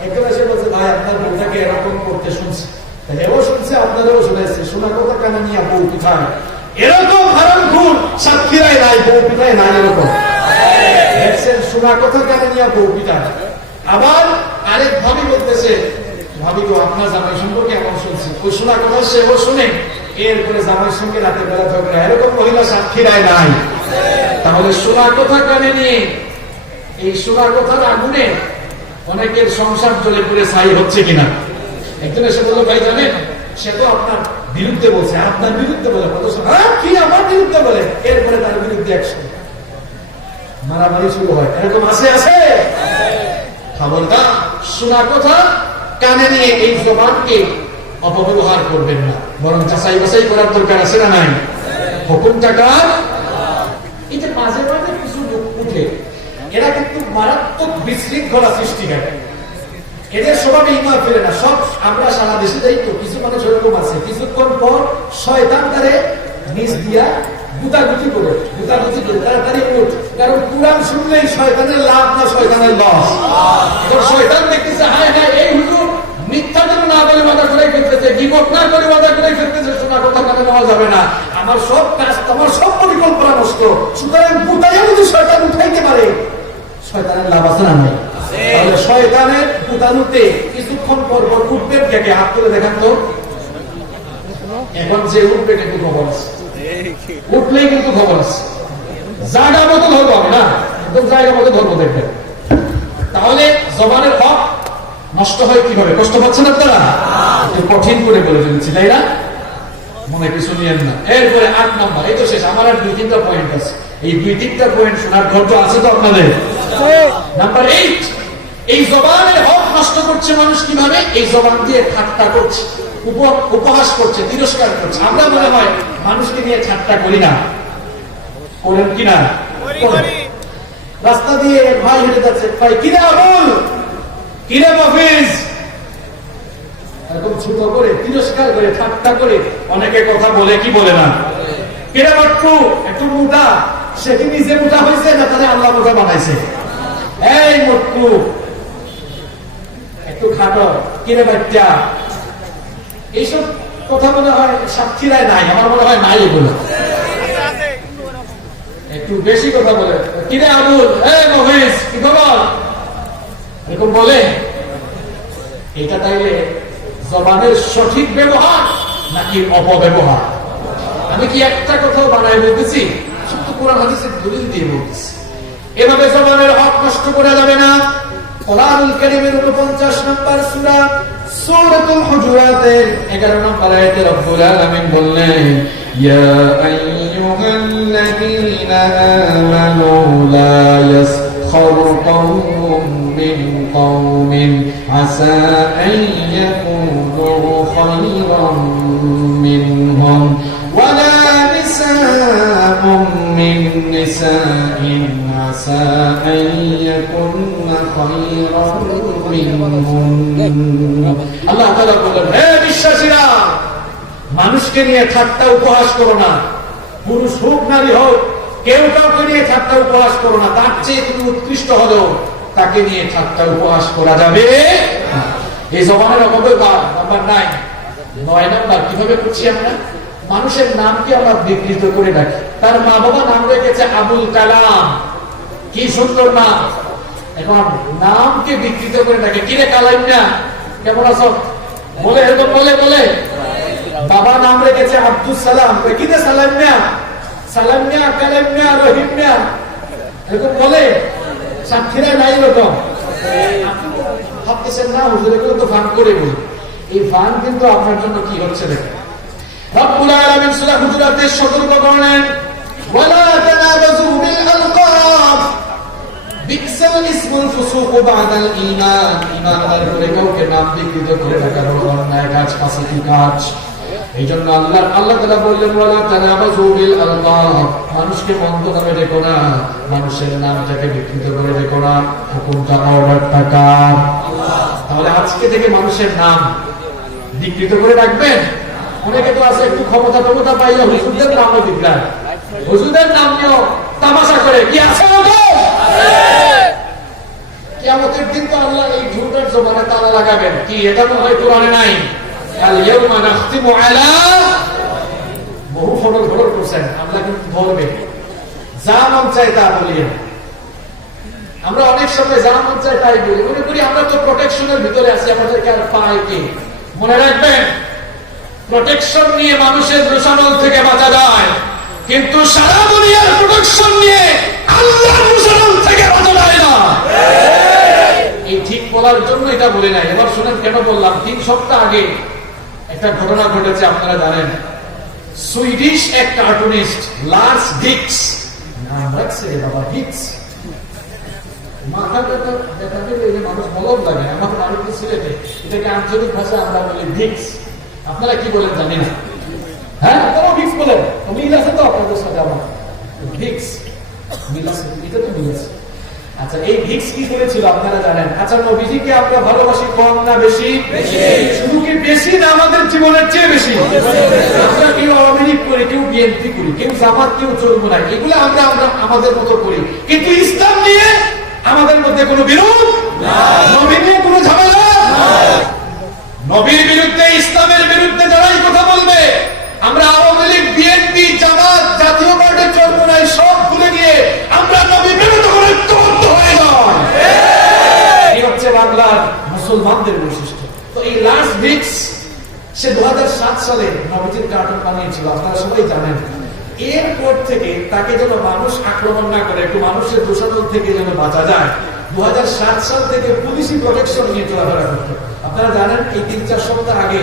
একজন এসে বলছে ভাই আপনার বউটাকে এরকম করতে শুনছি, এও শুনছে আপনারাও শুনেছে, শোনা কথা কানে নিয়ে বউ পিঠায়, এরকম হারামখোর সাক্ষীরাই নাই, বউ পিঠায় নাই, এরকম দেখছেন শোনা কথা কানে নিয়ে বউ পিঠায়। আবার আরেক ভাবি বলতেছে ভাবি গো আপনার জামাই সম্পর্কে এমন শুনছি, ওই শোনা কথা সেও শুনে এরপরে জামাইয়ের সঙ্গে রাতের বেলা ঝগড়া, এরকম মহিলা সাক্ষীরাই নাই। তাহলে শোনা কথা কানে নিয়ে এই শোনা কথার আগুনে অনেকের সংসার জ্বলে পুড়ে ছাই হচ্ছে কিনা? একজন এসে বললো ভাই জানেন সে তো আপনার বিরুদ্ধে বলছে, আপনার বিরুদ্ধে বলে কি আমার বিরুদ্ধে বলে, এরপরে তার বিরুদ্ধে একশো মারামারি শুরু হয়, এরকম আছে আছে। খবরদার শোনা কথা কানে নিয়ে এই জবানকে অপব্যবহার করবেন না, বরং যাচাই বাছাই করার দরকার আছে না নাই? হুকুমটা কার? এই যে মাঝে মাঝে কিছু লোক উঠে এরা কিন্তু মারাত্মক বিশৃঙ্খলা সৃষ্টিকারী, এদের স্বভাবে ইমান ফেলে না। সব আমরা সারা দেশে যাই তো, কিছু মানুষ এরকম আছে কিছুক্ষণ পর শয়তান তারে নিজ দিয়া গুতাগুতি করে তাড়াতাড়ি উঠ, কারণ কুরআন শুনলেই শয়তানের লাভ না শয়তানের লস। শয়তান দেখতেছে হায় হায় এই হুজুর মিথ্যা যেন না বলে ওয়াদা করে ফেলতেছে, গীবত না করে ওয়াদা করে ফেলতেছে, শোনা কথা কানে নেওয়া যাবে না, আমার সব কাজ তোমার সব পরিকল্পনা নষ্ট। সুতরাং গুতাইয়া যদি শয়তান উঠাইতে পারে শয়তানের লাভ আছে না নাই? তাহলে শয়তানের গুতানুতে কিছুক্ষণ পর পর উঠবে, থেকে হাত করে দেখান তো এখন যে উঠবে কিন্তু খবর আছে, উঠলেই কিন্তু খবর আছে, জায়গা মতো ধরবো আমি না, একদম জায়গা মতো ধরবো দেখবেন। তাহলে জবানের হক নষ্ট হয় কিভাবে? কষ্ট পাচ্ছেন আপনারা? কঠিন করে বলে ফেলছি তাই না, মনে কিছু নিয়েন না। এরপরে 8 নম্বর, এই তো শেষ, আমার আর 2-3টা পয়েন্ট আছে, এই 2-3টা পয়েন্ট শোনার ধৈর্য আছে তো আপনাদের? নাম্বার 8, এই জবানের হক নষ্ট করছে মানুষ কিভাবে? এই জবান দিয়ে ঠাট্টা করছে, উপহাস করছে, তিরস্কার করছে। আমরা মনে হয় মানুষকে নিয়ে ঠাট্টা করি না, করেন কিনা? রাস্তা দিয়ে ভাই হেঁটে যাচ্ছে, ভাই কিরে আবুল, কিরে মফিজ, এরকম ছোট করে তিরস্কার করে ঠাট্টা করে অনেকে কথা বলে কি বলে না? কিরে বাট্টু, একটু মোটা, সে কি নিজে মোটা হয়েছে না তাহলে আল্লাহ মোটা বানাইছে? এই মোট্টু, একটু খাটো, কিরে বাচ্চা, এইসব কথা মনে হয় সাক্ষীরায় নাই, আমার মনে হয় নাই এগুলো। একটু বেশি কথা বলে, কিরে আবুল, এই মহিষ, কি খবর, এরকম বলে। এটা তাইলে জবানের সঠিক ব্যবহার নাকি অপব্যবহার? আমি কি একটা কথাও বানায় বলতেছি? শুধু কোরআন হাদিসের দলিল দিয়ে বলতেছি। এভাবে জবানের হক নষ্ট করা যাবে না। কোরআনুল কারীমের 49 নম্বর সূরা সূরাতুল হুজুরাতের 11 নম্বর আয়াতে রব্বুল আলামিন বললেন, ইয়া আইয়ুহাল্লাযীনা আমানু লা ইয়াসখারু কওমুম মিন কওমিন আসা আন ইয়াকুনু খায়রাম মিনহুম ওয়ালা নিসাa'ুম মিন নিসাইন আসা আন ইয়াকুননা খায়রাম মিনহুম। আল্লাহ তাআলা বলেন, হে বিশ্বাসীরা, মানুষকে নিয়ে ঠাট্টা উপহাস করো না। পুরুষ হোক নারী হোক, কেউ কাউকে নিয়ে ঠাট্টা উপহাস করো না। তার চেয়ে তুমি উৎকৃষ্ট হলেও তাকে নিয়ে ঠাট্টা উপহাস করা যাবে না। এই জবানের অপব্যবহার নাম্বার 9। 9 নাম্বার কিভাবে করছি আমরা? মানুষের নামকে আমরা বিকৃত করে রাখি। তার মা বাবা নাম রেখেছে আবুল কালাম, কি সুন্দর নাম, এখন নামকে বিকৃত করে রাখে। কিরে কালাইনা, কেমন আছো বলে, এরকম বলে বলে। বাবা নাম রেখেছে আব্দুল সালাম, কিরে সালামিয়া, সালামিয়া, কালামিয়া, রহিমিয়া, এরকম বলে। সাক্ষীরা নাই এরকম। ভাবতেছেন না হুজুর এগুলো তো ফান করে বলি। এই ফান কিন্তু আপনার জন্য কি হচ্ছে দেখেন। রব্বুল আলামিন সূরা হুজুরাতে সতর্ক করলেন, ওয়ালা তানাবাযু বিল আলকাব বিকসাল ইসমুল ফুসুকু বাদাল ঈমান। ঈমানদার করে কাউকে নাম বিকৃত করে রাখার অন্যায় কাজ, ফাসিকি কাজ। এইজন্য আল্লাহ তাআলা বললেন, ওয়ালা তানাবাযু বিল আলকাব, মানুষকে মন্দ নামে ডেকো না, মানুষের নামটাকে বিকৃত করে ডেকো না। হুকুমটা অর্ডারটা কার? তাহলে আজকে থেকে মানুষের নাম বিকৃত করে রাখবেন। অনেকে তো আছে একটু ক্ষমতা পাইলে হুজুরদের নামও বিকরায়, হুজুরদের নাম নিয়েও তামাশা করে। কি আছে কিয়ামতের দিন তো আল্লাহ এই ঝুটের জমানে তালা লাগাবেন। কি এটা মনে হয় কোরআনে নাই? আল ইয়াউমা নাখতিমু আলা, বহু ফটক করছেন, আল্লাহ কিন্তু ধরবে। যা মন চায় তা বলিয়ে। আমরা অনেক সময় যা মন চায় তাই বলি, মনে করি আমরা তো প্রোটেকশনের ভিতরে আছি, আমাদেরকে আর পায় কি? মনে রাখবেন, প্রোটেকশন নিয়ে মানুষের রোশানল থেকে বাঁচা যায়, কিন্তু সারা দুনিয়ার প্রোটেকশন নিয়ে আল্লাহর রোশানল থেকে বাঁচা যায় না। এই ঠিক বলার জন্য এটা বলে নাই। এবার শুনেন কেন বললাম। 3 সপ্তাহ আগে একটা ঘটনা ঘটেছে, আপনারা জানেন। সুইডিশ এক কার্টুনিস্ট লার্স ডিক্স, নাম রাখছে বাবা ডিক্স, মাথাটা তো দেখা গেলে মানুষ বলদ লাগে। আমার বাড়িতে সিলেটে এটাকে আঞ্চলিক ভাষা আমরা বলি ডিক্স, আপনারা কি বলেন জানি না। হ্যাঁ, আপনারাও ভিক্স বলেন। মিল আছে তো আপনাদের সাথে আমার ভিক্স মিল আছে, এটা তো মিল আছে। আচ্ছা, এই ভিক্স কি করেছিল আপনারা জানেন? আচ্ছা, নবীজিকে আমরা ভালোবাসি কম না বেশি? শুধু কি বেশি না আমাদের জীবনের চেয়ে বেশি? আমরা কেউ আওয়ামী লীগ করি, কেউ বিএনপি করি, কেউ জামাত, কেউ চলবো না, এগুলো আমরা আমাদের মতো করি। কিন্তু ইসলাম নিয়ে আমাদের মধ্যে কোনো বিরোধ, নবী নিয়ে কোনো ঝামেলা, নবীর বিরুদ্ধে, ইসলামের বিরুদ্ধে যারাই কথা বলবে, আমরা আওয়ামী লীগ, বিএনপি, জামাত, জাতীয় পার্টি চলবো না, সব ভুলে গিয়ে আমরা নবী বিরুদ্ধে করে ঐক্যবদ্ধ হয়ে যাই। এই হচ্ছে বাংলার মুসলমানদের বৈশিষ্ট্য। তো এই লার্স ডিক্স, সে 2007 সালে নবীজির কার্টুন বানিয়েছিল, আপনারা সবাই জানেন। এরপর থেকে তাকে যেন মানুষ আক্রমণ না করে, একটু মানুষের দোষারোপ থেকে যেন বাঁচা যায়, 2007 সাল থেকে পুলিশি প্রোটেকশন নিয়ে চলাফেরা করতো। আপনারা জানেন, এই 3-4 সপ্তাহ আগে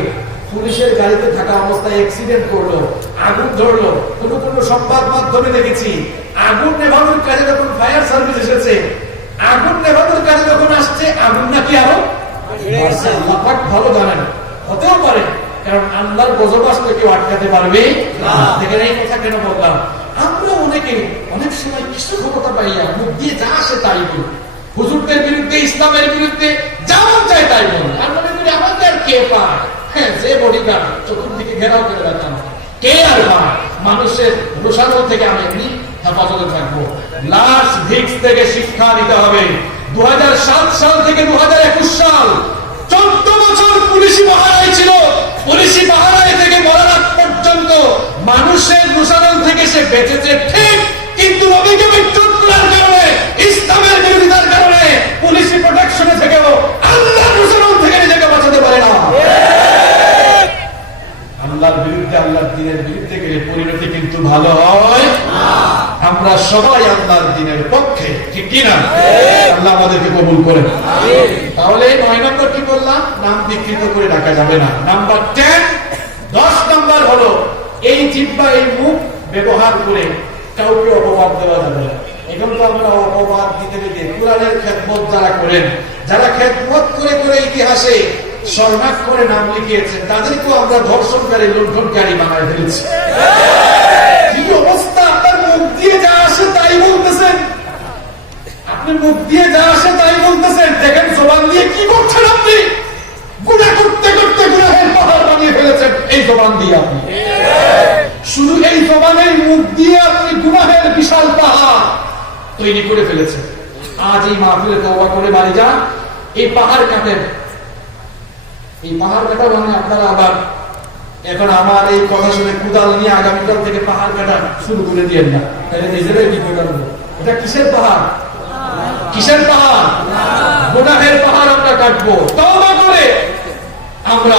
পুলিশের গাড়িতে থাকা অবস্থায় অ্যাক্সিডেন্ট করলো, আগুন ধরলো। কোনো সংবাদ মাধ্যমে দেখেছি আগুন নেভানোর কাজে যখন ফায়ার সার্ভিস এসেছে, আগুন নেভানোর কাজে যখন আসছে, আগুন নাকি আরো আল্লাহ পাক ভালো জানেন। হতেও পারে কারণ আল্লাহর গজব আসলে কেউ আটকাতে পারবে না। দেখেন এই কথা কেন বললাম, আমরা অনেকে অনেক সময় কিছু ক্ষমতা পাইয়া মুখ দিয়ে যা আসে তাই বলি, হুজুরদের বিরুদ্ধে, ইসলামের বিরুদ্ধে যা মন চায় তাই বলি। আর মনে করি আমাকে আর কে পায়? হ্যাঁ, যে বডিগার্ড চতুর্দিকে ঘেরাও করে রাখতাম, কে আর পায়? মানুষের রোষানল থেকে আমি এমনি হেফাজতে থাকবো। লাশ ভিক্স থেকে শিক্ষা নিতে হবে। 2007 সাল থেকে 2021 সাল 14 বছর পুলিশি পাহারায় ছিল। পুলিশি পাহারায় থেকে মরার আগ পর্যন্ত মানুষের রোষানল থেকে সে বেঁচেছে ঠিক, কিন্তু নবীকে বিচ্যুত করার কারণে, ইসলামের বিরোধিতার কারণে পুলিশি প্রোটেকশনে থেকেও আল্লাহর রোষানল থেকে নিজেকে বাঁচাতে পারে না। আল্লাহর বিরুদ্ধে, আল্লাহর দ্বীনের বিরুদ্ধে গেলে পরিণতি কিন্তু ভালো হয় না। আমরা সবাই আল্লাহর দ্বীনের পক্ষে, ঠিক কি না? আল্লাহ আমাদেরকে কবুল করেন। তাহলে 9 নম্বর কি বললাম? নাম বিকৃত করে ডাকা যাবে না। নাম্বার 10 নম্বর হলো এই জিহ্বা, এই মুখ ব্যবহার করে কাউকে অপবাদ দেওয়া যাবে না। এখন তো আমরা অপবাদ দিতে দিতে কোরআনের খেদমত যারা করেন, যারা খেদমত করে করে ইতিহাসে স্বর্ণাক্ষরে নাম লিখিয়েছেন, তাদেরকেও আমরা ধর্ষণকারী, লুণ্ঠনকারী বানায় ফেলেছি। কি অবস্থা! আপনার মুখ দিয়ে যা আসে তাই বলতেছেন, আপনি মুখ দিয়ে যা আসে তাই বলতেছেন। দেখেন জবান দিয়ে কি করছেন আপনি? গুনাহ করতে করতে গুনাহের পাহাড় বানিয়ে ফেলেছেন এই জবান দিয়ে। আপনি শুধু এই জবানের মুখ দিয়ে আপনি গুনাহের বিশাল পাহাড় তৈরি করে ফেলেছেন। আজ এই মাহফিলে তওবা করে বাড়ি যান, এই পাহাড় কাটেন। এই পাহাড় কাটা মানে আপনারা আবার এখন আমার এই কথা শুনে কুদাল নিয়ে আগামীকাল থেকে পাহাড় কাটা শুরু করে দিয়েন না, তাহলে নিজেরাই বিপদ আনবো। এটা কিসের পাহাড়? কিসের পাহাড়? গুনাহের পাহাড় আমরা কাটবো। তওবা করে আমরা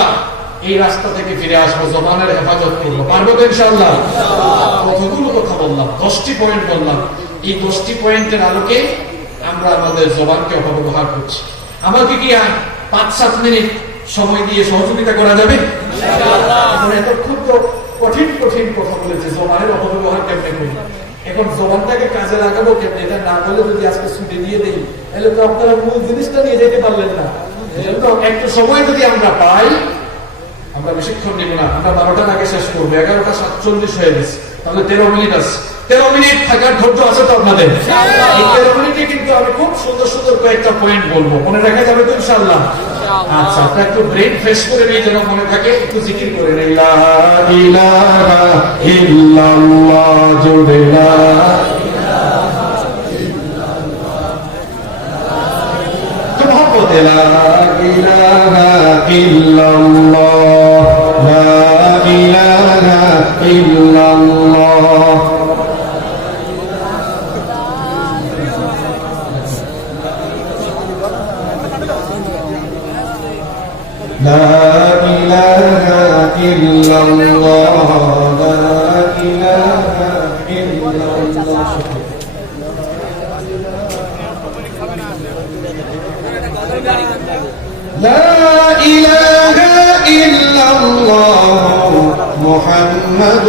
এই রাস্তা থেকে ফিরে আসবো, জবানের হেফাজত করবো। পারবো তো ইনশাআল্লাহ? কতগুলো কথা বললাম, 10টি পয়েন্ট বললাম। এই 10টি পয়েন্টের আলোকে আমরা আমাদের জবানকে অপব্যবহার করছি। আমাকে কি 5-7 মিনিট সময় দিয়ে সহযোগিতা করা যাবে? এতক্ষণ তো কঠিন কঠিন কথা বলেছে, জবানের অপব্যবহার কেমনে করি। এখন জবানটাকে কাজে লাগাবো কেমনে? এটা না বলে যদি আজকে ছুটি দিয়ে দেই, তাহলে তো আপনারা মূল জিনিসটা নিয়ে যেতে পারলেন না। একটু সময় যদি আমরা পাই, আমরা বেশিক্ষণ নেব না, আমরা 12টার আগে শেষ করবো। 11:47 হয়ে গেছে, তাহলে 13 মিনিট আছে। 13 মিনিট থাকার ধৈর্য আছে তো আপনাদের? এই 13 মিনিটে কিন্তু আমি খুব সুন্দর সুন্দর কয়েকটা পয়েন্ট বলবো, মনে রাখা যাবে তো ইনশাআল্লাহ? আচ্ছা, আপনার একটু ব্রেন ফ্রেশ করে নিয়ে যেন মনে থাকে, একটু জিকির করে নেই। লা ইলাহা ইল্লাল্লাহ, জোরে লা ইলাহা ইল্লাল্লাহ, তো মহব্বত লা ইলাহা ইল্লাল্লাহ, লা ইলাহা ইল্লাল্লাহ। لا إله إلا الله، لا إله إلا الله। لا إله إلا الله محمد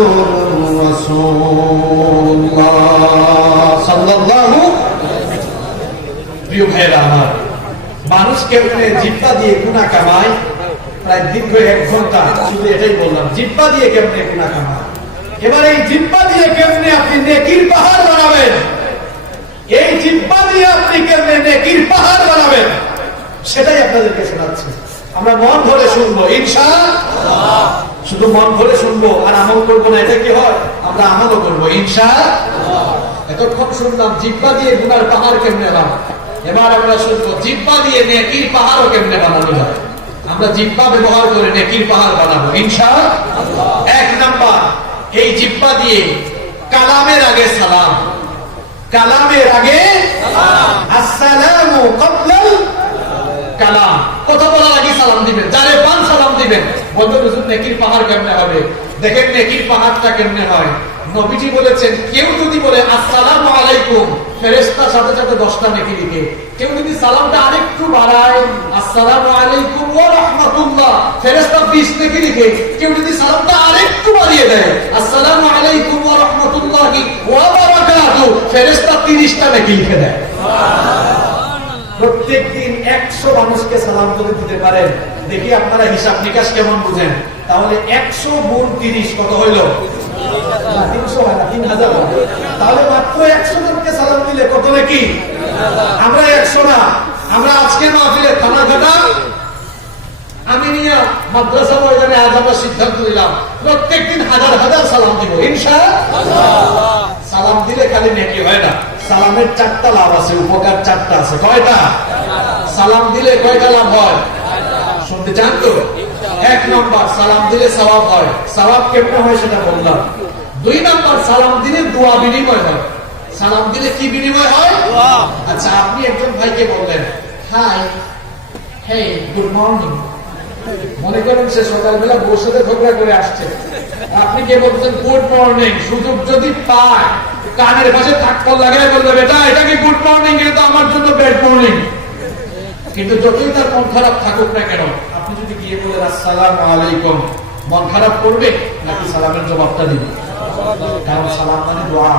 رسول الله صلى الله। প্রিয় ভাইরা আমার, মানুষ কেমনে জিহ্বা দিয়ে গুনাহ কামায়, প্রায় দীর্ঘ 1 ঘন্টা শুধু এটাই বললাম, জিহ্বা দিয়ে কেমনে গুনাহ কামায়। এবার এই জিহ্বা দিয়ে কেমনে আপনি নেকির পাহাড় বানাবেন, এই জিহ্বা দিয়ে আপনি কেমনে নেকির পাহাড় বানাবেন, সেটাই আপনাদেরকে শোনাচ্ছি। আমরা মন ভরে শুনবো ইনশাআল্লাহ। শুধু মন ভরে শুনবো আর আমল করবো না, এটা কি হয়? আমরা আমলও করবো ইনশাআল্লাহ। এতক্ষণ শুনলাম জিহ্বা দিয়ে গুনার পাহাড় কেমনে বানাবো, এবার আমরা শুনবো জিহ্বা দিয়ে নেকির পাহাড়ও কেমনে বানানো যায়। আমরা জিহ্বা ব্যবহার করে নেকির পাহাড় বানাবো ইনশাআল্লাহ। 1 নাম্বার, এই জিহ্বা দিয়ে কালামের আগে সালাম, কালামের আগে আসসালামু ক্বাবলাল কালাম, কথা বলার আগে সালাম দিবেন, যারে পান সালাম দিবেন। বলবেন হুজুর নেকির পাহাড় কেমনে হবে? দেখেন নেকির পাহাড়টা কেমনে হয়। নবীজি বলেছেন, কেউ যদি বলে আসসালামু আলাইকুম, ফেরেশতা সাথে সাথে 10টা নেকি লিখে। কেউ যদি সালামটা আরেকটু বাড়ায়, আসসালামু আলাইকুম ওয়া রাহমাতুল্লাহ, ফেরেশতা 20 নেকি লিখে। কেউ যদি সালামটা আরেকটু বাড়িয়ে দেয়, আসসালামু আলাইকুম ওয়া রাহমাতুল্লাহি ওয়া বারাকাতুহু, ফেরেশতা 30টা নেকি লিখে দেয়। প্রত্যেকদিন 100 মানুষকে সালাম করে দিতে পারেন, দেখি আপনারা হিসাব নিকাশ কেমন বুঝেন। তাহলে 100 গুণ 30 কত হইল? না 300 হয় না, 3000 হয়। তাহলে মাত্র 100 জনকে সালাম দিলে কত নাকি? আমরা 100 না, আমরা আজকে মাহফিলে থানাঘাটা আমিনিয়া মাদ্রাসা ময়দানে আজ আমরা সিদ্ধান্ত নিলাম প্রত্যেকদিন হাজার হাজার সালাম দিব ইনশাআল্লাহ। সালাম দিলে খালি নেকি হয় না, সালামের 4টা লাভ আছে, উপকার 4টা আছে। কয়টা? সালাম দিলে কয়টা লাভ হয় শুনতে চান তো? 1 নম্বর, সালাম দিলে সওয়াব হয়। সওয়াব কেমন হয় সেটা বললাম। 2 নম্বর, সালাম দিলে দোয়া বিনিময় হয়। সালাম দিলে কি বিনিময় হয়? দোয়া। আচ্ছা, আপনি একজন ভাইকে বললেন হাই, হেই, গুড মর্নিং। মনে করেন সে সকালবেলা বউর সাথে ঝগড়া করে আসছে, আপনি কে বলছেন গুড মর্নিং। সুযোগ যদি পায় কানের পাশে থাকপল লাগাই বলবে বেটা এটা কি গুড মর্নিং, এটা তো আমার জন্য ব্যাড মর্নিং। কিন্তু যতই তার মন খারাপ থাকুক না কেন, আপনি যদি গিয়ে বলেন আসসালামু আলাইকুম, মন খারাপ করবে নাকি সালামের জবাবটা দিবে? কারণ সালাম মানে দোয়া।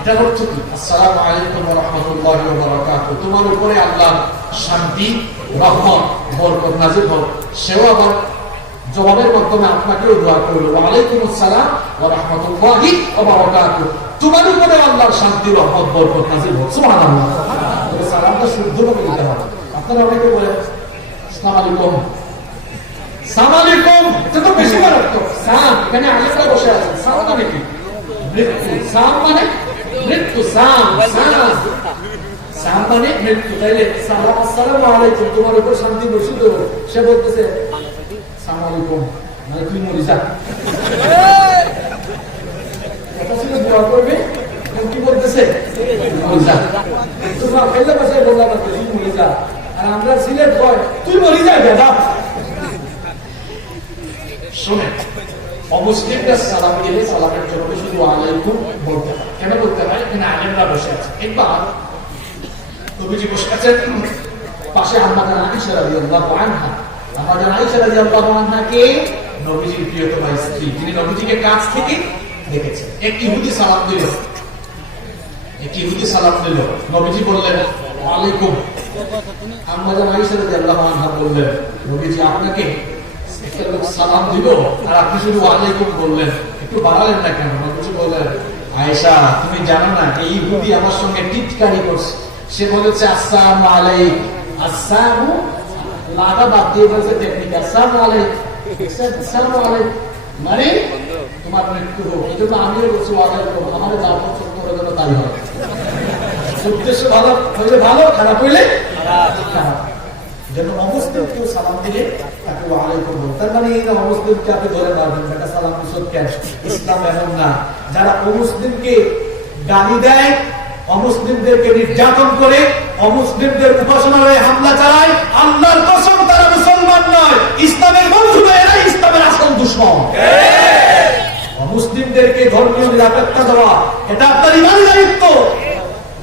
এটা হচ্ছে কি? আসসালামু আলাইকুম ওয়া রাহমাতুল্লাহি ওয়া বারাকাতুহু, তোমার উপরে আল্লাহর শান্তি, রহমত, বরকত নাযিল হোক। সেও আবার জবাবের মাধ্যমে আপনাকেও দোয়া করলো ওয়া আলাইকুমুস সালাম ওয়া রাহমাতুল্লাহি ওয়া বারাকাতুহু, তোমার উপরে আল্লাহর শান্তি, রহমত, বরকত নাযিল হোক। সুবহানাল্লাহ। তবে সালামটা শুদ্ধভাবে দিতে হবে। আপনারা অনেকে বলেন আসসালামু আলাইকুম, সালাম আলাইকুম, এটা তো বেশি মারাত্মক। সালাম, এখানে আলেমরা বসে আছেন, সালাম মানে কি? মৃত্যু। সালাম মানে মৃত্যু। সালাম সালাম সালাম মানে মৃত্যু। তাইলে সালাম আসসালামু আলাইকুম, তোমার উপর শান্তি বর্ষিত হোক। সে বলতেছে আসসালামু আলাইকুম মানে তুই মরে যা। এটা ছিল দোয়া করবে, কি বলতেছে মরে যা। তোমার ফেলে বসে বললাম তুই মরে যা, আর আমরা সিলেট হয় তুই মরে যা বেটা। শোনেন, অমুসলিমরা সালাম দিলে সালামের জন্য শুধু আলাইকুম বলতে হয়। কেন বলতে হয়? এখানে আলেমরা বসে আছে। একবার নবীজি বসে আছেন, পাশে আম্মাজান আয়েশা রাদিয়াল্লাহু আনহা। আম্মাজান আয়েশা রাদিয়াল্লাহু আনহাকে নবীজির প্রিয়তমা স্ত্রী, যিনি নবীজিকে কাছ থেকে দেখেছেন। এক ইহুদি সালাম দিল, নবীজি বললেন ওয়া আলাইকুম। আম্মাজান আয়েশা রাদিয়াল্লাহু আনহা বললেন নবীজি আপনাকে একটা লোক সালাম দিল আর আপনি শুধু ওয়া আলাইকুম বললেন, একটু বাড়ালেন না কেন? নবীজি বললেন আয়েশা তুমি জানো না এই ইহুদি আমার সঙ্গে টিটকারি করছে। সে বলেছে আসসালামু আলাইকুম, আসসালামু লাগা বাদ দিয়ে বলছে টেকনিক আসসালামু আলাইকুম, আসসালামু আলাইকুম মানে তোমার মৃত্যু হোক। এই জন্য আমিও বলছি ওয়া আলাইকুম, আমার যা পছন্দ করে যেন তাই হয়। উদ্দেশ্য ভালো হইলে ভালো, খারাপ হইলে খারাপ। যেন অমুসলিম কেউ সালাম দিলে তাকে ওয়া আলাইকুম বলতে। তার মানে এই না অমুসলিমকে আপনি ধরে মারবেন বেটা সালাম দিছত কেন। ইসলাম এমন না। যারা অমুসলিমকে গালি দেয়, অমুসলিমদেরকে নির্যাতন করে, অমুসলিমদের উপাসনালয়ে হামলা চালায়, আল্লাহর কসম তারা মুসলমান নয়, ইসলামের বন্ধু নয়, এরা ইসলামের আসল দুশমন। অমুসলিমদেরকে ধর্মীয় নিরাপত্তা দেওয়া এটা আপনার ইমানি দায়িত্ব।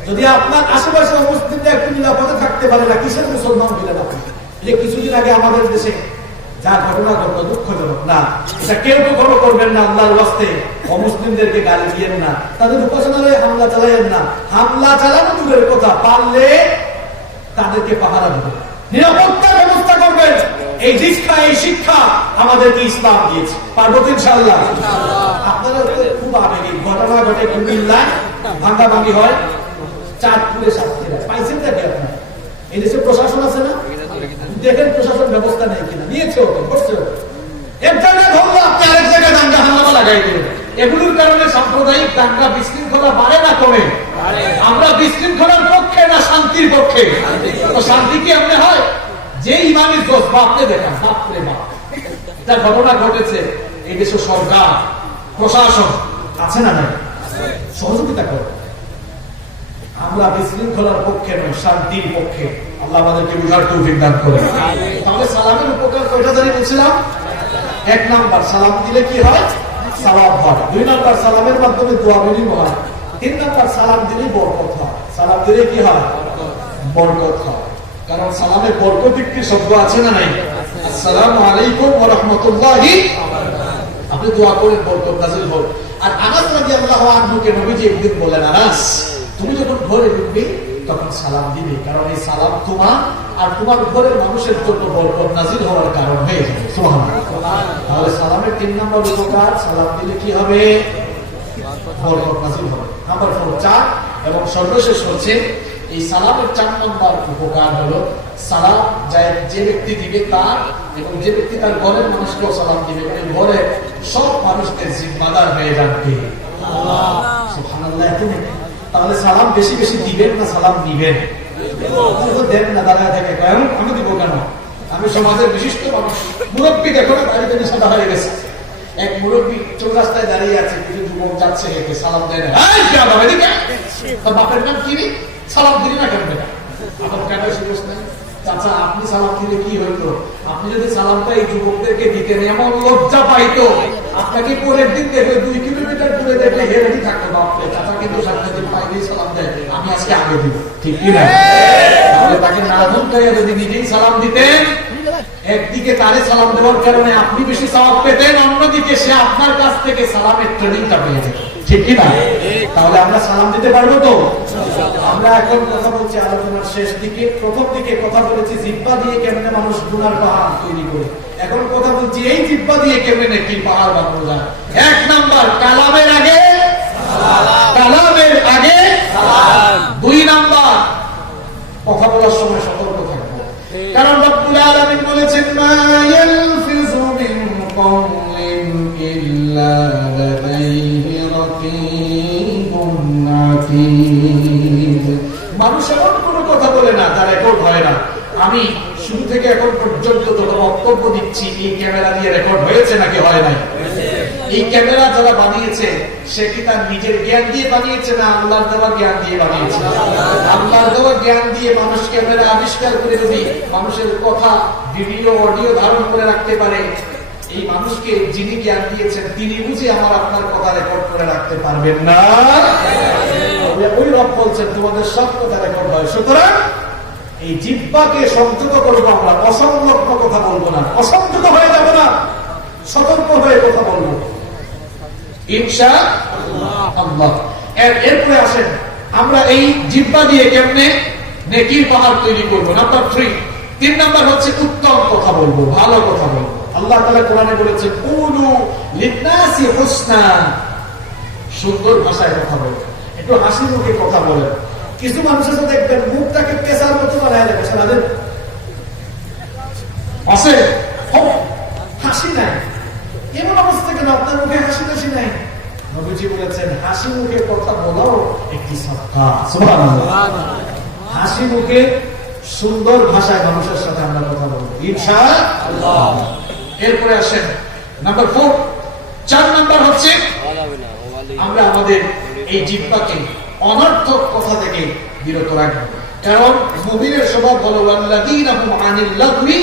যদি আপনার আশেপাশে অমুসলিমরা একটু নিরাপদে থাকতে পারে না, কিসের মুসলমান দিলেন আপনি? যে কিছুদিন আগে আমাদের দেশে যা ঘটনা ঘটলো দুঃখজনক না, এটা কেউ কখনো করবেন না। আল্লাহর ওয়াস্তে অমুসলিমদেরকে গালি দিয়েন না, তাদের উপাসনালয়ে হামলা চালাইয়েন না। হামলা চালানো দূরের কথা, পারলে তাদেরকে পাহারা দেবেন, নিরাপত্তার ব্যবস্থা করবেন। এই শিক্ষা আমাদেরকে ইসলাম দিয়েছে। পারবো তো ইনশাআল্লাহ? আপনারা খুব আবেগী ঘটনা ঘটে, কুমিল্লায় ভাঙ্গাভাঙ্গি হয়, চাঁদপুরে সাতক্ষীরা পাইছেন নাকি আপনার? এই দেশে প্রশাসন আছে না? দেখেন প্রশাসন ব্যবস্থা নেই কিনা, নিয়েছে ওকে, করছে ওকে। এক জায়গায় ধরলো আপনি আরেক জায়গায় দাঙ্গা হাঙ্গামা লাগাই দিলেন। এগুলোর কারণে সাম্প্রদায়িক দাঙ্গা বিশৃঙ্খলা বাড়ে না কমে? আমরা বিশৃঙ্খলার পক্ষে না শান্তির পক্ষে? তো শান্তি কি এমনি হয়? যে ইমানের দোষ বাপরে দেখান, বাপরে বাপ। যা ঘটনা ঘটেছে, এই দেশের সরকার প্রশাসন আছে না নাই? সহযোগিতা করে। আমরা বিশৃঙ্খলার পক্ষে নয়, শান্তির পক্ষে। আল্লাহ আমাদেরকে বুঝার তৌফিক দান করে। তাহলে সালামের উপকার কয়টা জানি বলছিলাম? 1 নাম্বার, সালাম দিলে কি হয়? সওয়াব হয়। 2 নাম্বার, সালামের মাধ্যমে দোয়া বিনিময় হয়। 3 নাম্বার, সালাম দিলে বরকত হয়। সালাম দিলে কি হয়? বরকত হয়। কারণ সালামের বরকত একটি শব্দ আছে না নাই? আসসালামু আলাইকুম ওয়া রাহমাতুল্লাহি। আপনি দোয়া করেন বরকত নাযিল হোক। আর আনাস রাদিয়াল্লাহু আনহুকে নবীজি একদিন বলেন, আনাস তুমি যখন ঘরে ঢুকবে তখন সালাম দিবে, কারণ এই সালাম তোমার আর তোমার ঘরের মানুষের জন্য বরকত নাজিল হওয়ার কারণ হয়ে যাবে। সুবহানাল্লাহ। তাহলে সালামের 3 নম্বর উপকার, সালাম দিলে কি হবে? বরকত নাজিল হবে। নাম্বার 4 4 এবং সর্বশেষ হচ্ছে এই সালামের 4 নম্বর উপকার হলো সালাম যায় যে ব্যক্তি দিবে তার এবং যে ব্যক্তি তার ঘরের মানুষকেও সালাম দিবে, মানে ঘরের সব মানুষদের জিম্মাদার হয়ে যাবে। আল্লাহ সুবহানাল্লাহ। তাহলে সালাম বেশি বেশি দিবেন না সালাম দিবেন? দেন না, দাঁড়ায় থাকে কারণ আমি দিব কেন? আমি সমাজের বিশিষ্ট মানুষ, মুরব্বী দেখো না বাড়িতে সাদা হয়ে গেছে। এক মুরব্বী চৌরাস্তায় দাঁড়িয়ে আছে, কিছু যুবক যাচ্ছে হেঁটে, সালাম দেয় না। বাপের নাম কি? সালাম দিলি না কেন? আপনার কেন সুযোগ নাই? চাচা আপনি সালাম দিলে কি হইতো? আপনি যদি সালামটা এই যুবকদেরকে দিতেন, এমন লজ্জা পাইতো, আপনাকে পরের দিন দেখবে 2 কিলোমিটার দূরে দেখলে হেরেডি থাকতো। বাপরে, চাচা কিন্তু সামনে পাইলেই সালাম দেয়, আমি আজকে আগে দিব, ঠিক কি না? তাহলে তাকে না ধমকাইয়া যদি নিজেই সালাম দিতেন, একদিকে তারে সালাম দেওয়ার কারণে আপনি বেশি সওয়াব পেতেন, অন্যদিকে সে আপনার কাছ থেকে সালামের ট্রেনিংটা পেয়ে যেত, ঠিক কি না? তাহলে আমরা সালাম দিতে পারবো তো? আমরা এখন কথা বলছি আলোচনার শেষ দিকে। প্রথম দিকে কথা বলেছি জিহ্বা দিয়ে কেমনে মানুষ গুনার পাহাড় তৈরি করে, এখন কথা বলছি এই জিহ্বা দিয়ে কেমনে নেকির পাহাড় বানানো যায়। 1 নাম্বার কালামের আগে কালামের আগে 2 নাম্বার কথা বলার সময় সতর্ক থাকবো, কারণ রব্বুল আলামিন বলেছেন মা ইয়ালফিযু মিন কওলিন ইল্লা লাদাইহি রাকীবুন আতীদ। মানুষ এমন কোনো কথা বলে না তার রেকর্ড হয় না। আমি শুরু থেকে এখন পর্যন্ত যত বক্তব্য দিচ্ছি এই ক্যামেরা দিয়ে রেকর্ড হয়েছে নাকি হয় নাই? এই ক্যামেরা যারা বানিয়েছে সে কি তার নিজের জ্ঞান দিয়ে বানিয়েছে না আল্লাহর দেওয়া জ্ঞান দিয়ে বানিয়েছে? আল্লাহর দেওয়া জ্ঞান দিয়ে মানুষ ক্যামেরা আবিষ্কার করে যদি মানুষের কথা ভিডিও অডিও ধারণ করে রাখতে পারে, এই মানুষকে যিনি জ্ঞান দিয়েছেন তিনি বুঝে আমার আপনার কথা রেকর্ড করে রাখতে পারবেন না? ওই রব বলছেন তোমাদের সব কথা রেকর্ড হয়। সুতরাং এই জিহ্বাকে সংযত করবো আমরা, অসংলগ্ন কথা বলবো না, অসংযত হয়ে যাব না, সতর্ক হয়ে কথা বলবো ইনশাআল্লাহ। এরপরে আসেন আমরা এই জিহ্বা দিয়ে কেমনে নেকির পাহাড় তৈরি করবো। নাম্বার 3 নাম্বার হচ্ছে উত্তম কথা বলবো, ভালো কথা বলবো। আল্লাহ তাআলা কোরআনে বলেছেন কুলু লিন্নাসি হুসনা, সুন্দর ভাষায় কথা বলবেন, একটু হাসি মুখে কথা বলেন। কিছু মানুষের তো দেখবেন মুখটাকে পেশার মতো বানায় রাখে, সারাদিন আছে হাসি নাই। এমন অবস্থা কেন? আপনার মুখে হাসি টাসি নাই? নবীজি বলেছেন হাসি মুখে কথা বলাও একটি সাদকা। সুবহানাল্লাহ। হাসি মুখে সুন্দর ভাষায় মানুষের সাথে আমরা কথা বলবো ইনশাআল্লাহ। এরপরে আসেন নাম্বার 4 নাম্বার হচ্ছে আমরা আমাদের এই জিহ্বাকে অনর্থক কথা থেকে বিরত রাখবো, কারণ মুমিনের স্বভাব হলো ওয়াল্লাযীনা হুম আনিল লাগবি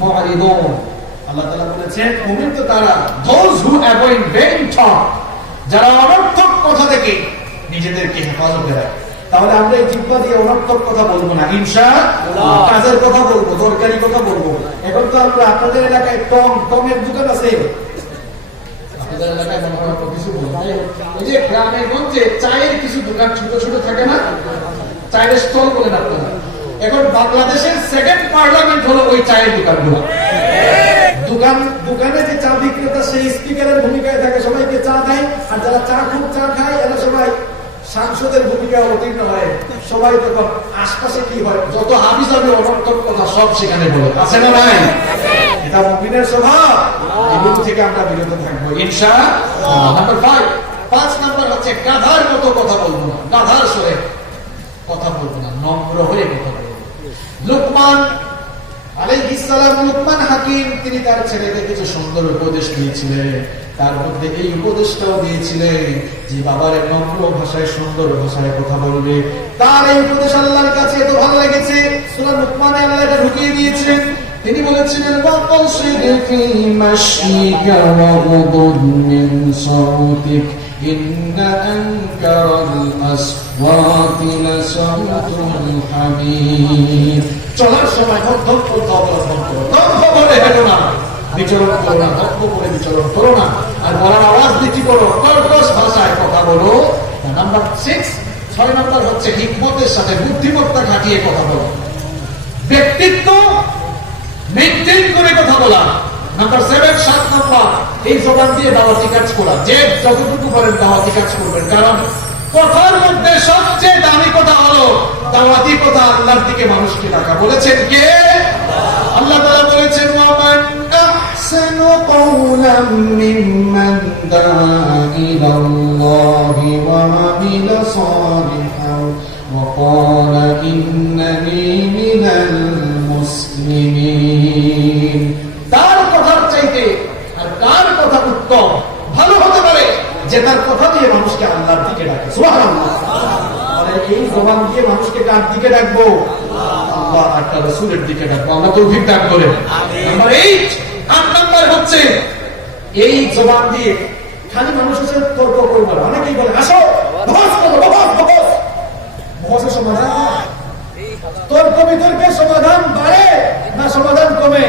মুআরিদুন। আল্লাহ তাআলা বলেছেন মুমিন তো তারা those who avoid vain talk, যারা অনর্থক কথা থেকে নিজেদেরকে হেফাজতে রাখে। তাহলে আমরা এই জিহ্বা দিয়ে অনর্থক কথা বলবো না ইনশাআল্লাহ। কাজের কথা বলবো, দরকারি কথা বলবো। এখন তো আমরা আপনাদের এলাকায় টমের দোকান আছে, আপনাদের এলাকায় মনে হয় কিছু বলবো, এই যে গ্রামে গঞ্জে চায়ের কিছু দোকান ছোট ছোট থাকে না, চায়ের স্টল বলেন আপনারা। এখন বাংলাদেশের 2nd পার্লামেন্ট হলো ওই চায়ের দোকানগুলো। দোকানে যে চা বিক্রেতা সেই স্পিকারের ভূমিকায় থাকে, সবাইকে চা দেয়, আর যারা খুব চা খায় এরা সবাই সাংসদের ভূমিকায় অবতীর্ণ হয়। সবাই তখন আশপাশে কি হয়, যত হাবিজাবি অনর্থক কথা সব সেখানে বলে, আছে না নাই? এটা মুমিনের স্বভাব, এগুলো থেকে আমরা বিরত থাকবো ইনশাআল্লাহ। নাম্বার 5 নাম্বার হচ্ছে গাধার মতো কথা বলবো না, গাধার স্বরে কথা বলবো না, নম্র হয়ে কথা বলবো। লুকমান আলাইহিস সালাম, লুকমান হাকিম, তিনি তার ছেলেকে কিছু সুন্দর উপদেশ দিয়েছিলেন। তার মধ্যে এই উপদেশটাও দিয়েছিলেন যে বাবার নম্র ভাষায় সুন্দর ভাষায় কথা বলবে। তার এই উপদেশ আল্লাহর কাছে এত ভালো লেগেছে, সূরা লুকমানে আল্লাহ এটা ঢুকিয়ে দিয়েছেন। তিনি বলেছিলেন ওয়াকসিদ ফি মাশিকা ওয়াগুদ মিন সাউতিক ইন্না আনকারাল আসওয়াতি লাসাউতুল হামিদ। চলার সময় মধ্যম পন্থা অবলম্বন করো, দম্ভ বলে হেঁটো না, বিচরণ করো না, দম্ভ বলে বিচরণ করো না, আর বলার আওয়াজ দিচ্ছি করো, কর্কশ ভাষায় কথা বলো। নাম্বার 6 6 নম্বর হচ্ছে হিকমতের সাথে বুদ্ধিমত্তা খাটিয়ে কথা বলা, ব্যক্তিত্ব মেইনটেইন করে কথা বলা। নাম্বার 7, 7 নম্বর, এই জবান দিয়ে দাওয়াতি কাজ করা। যে যতটুকু পারেন দাওয়াতি কাজ করবেন, কারণ কথার মধ্যে সবচেয়ে দামি কথা হলো দাওয়াতি কথা, আল্লাহর দিকে মানুষকে ডাকা। বলেছেন কে? আল্লাহ তাআলা বলেছেন, ওয়ামান আহসানু قولا ممن دعا إلى الله وعمل صالحا وقال إنني من المسلمين। তার কথার চাইতে আর কার কথা উত্তম ভালো হতে পারে যে তার কথা দিয়ে মানুষকে আল্লাহর দিকে ডাকে। সুবহানাল্লাহ। মানে এই জবান দিয়ে মানুষকে কার দিকে ডাকবো? আল্লাহ আর তার রাসূলের দিকে ডাকবো। আল্লাহ তৌফিক দান করেন। নাম্বার 8, 8 নম্বর হচ্ছে এই জবান দিয়ে খালি মানুষের সাথে তর্ক করবো না। অনেকেই বলে আসো বহস করো, বহসের সমাধান, তর্ক বিতর্কের সমাধান বাড়ে না সমাধান কমে?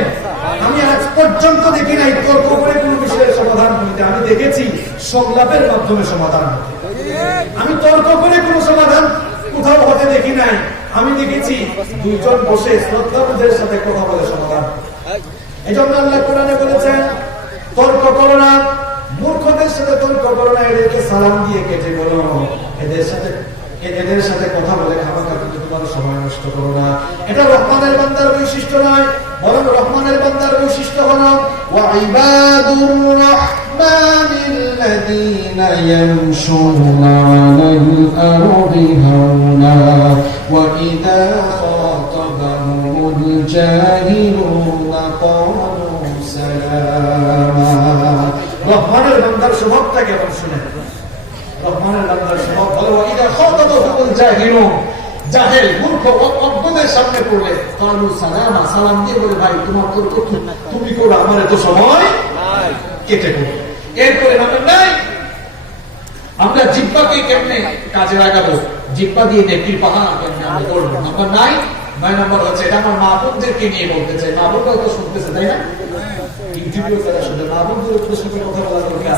আমি আজ পর্যন্ত দেখি নাই তর্ক করে কোনো বিষয়ের সমাধান হইতে। আমি দেখেছি সংলাপের মাধ্যমে সমাধান হতে। আমি তর্ক করে কোনো সমাধান কোথাও হতে দেখি নাই। আমি দেখেছি দুইজন বসে শ্রদ্ধাবোধের সাথে কথা বলে সমাধান। এই জন্য আল্লাহ কোরআনে বলেছেন, তর্ক করো না, মূর্খদের সাথে তর্ক করো না, এদেরকে সালাম দিয়ে কেটে বলো, এদের সাথে কথা বলে খামাখা কিন্তু তোমার সময় নষ্ট করো না। এটা রহমানের বান্দার বৈশিষ্ট্য নয়, বরং রহমানের বান্দার বৈশিষ্ট্য হলো وعبادُ الرحمن الذين يمشون على الأرض هونا وإذا خاطبهم الجاهلون قالوا سلاما। রহমানের বান্দার স্বভাবটা কেমন শুনেন? রহমানের বান্দার স্বভাব হলো ওয়াইদা খাতাবাহুমুল জাহিলুন, জাহেল মূর্খ অজ্ঞদের সামনে পড়লে কালু সালামা, সালাম দিয়ে বলে ভাই তোমার তর্ক তুমি করো, আমার এত সময় নাই, কেটে করো। এরপরে নাম্বার 9, আমরা জিহ্বাকে কেমনে কাজে লাগাবো, জিহ্বা দিয়ে নেকির পাহাড় কেমনে আমরা করবো। নাম্বার 9 নম্বর হচ্ছে, এটা আমার মা বোনদেরকে নিয়ে বলতে চাই। মা বোনরাও তো শুনতেছে, তাই না? ইউটিউবে যারা শুনে, মা বোনদের উদ্দেশ্যে কথা বলা দরকার।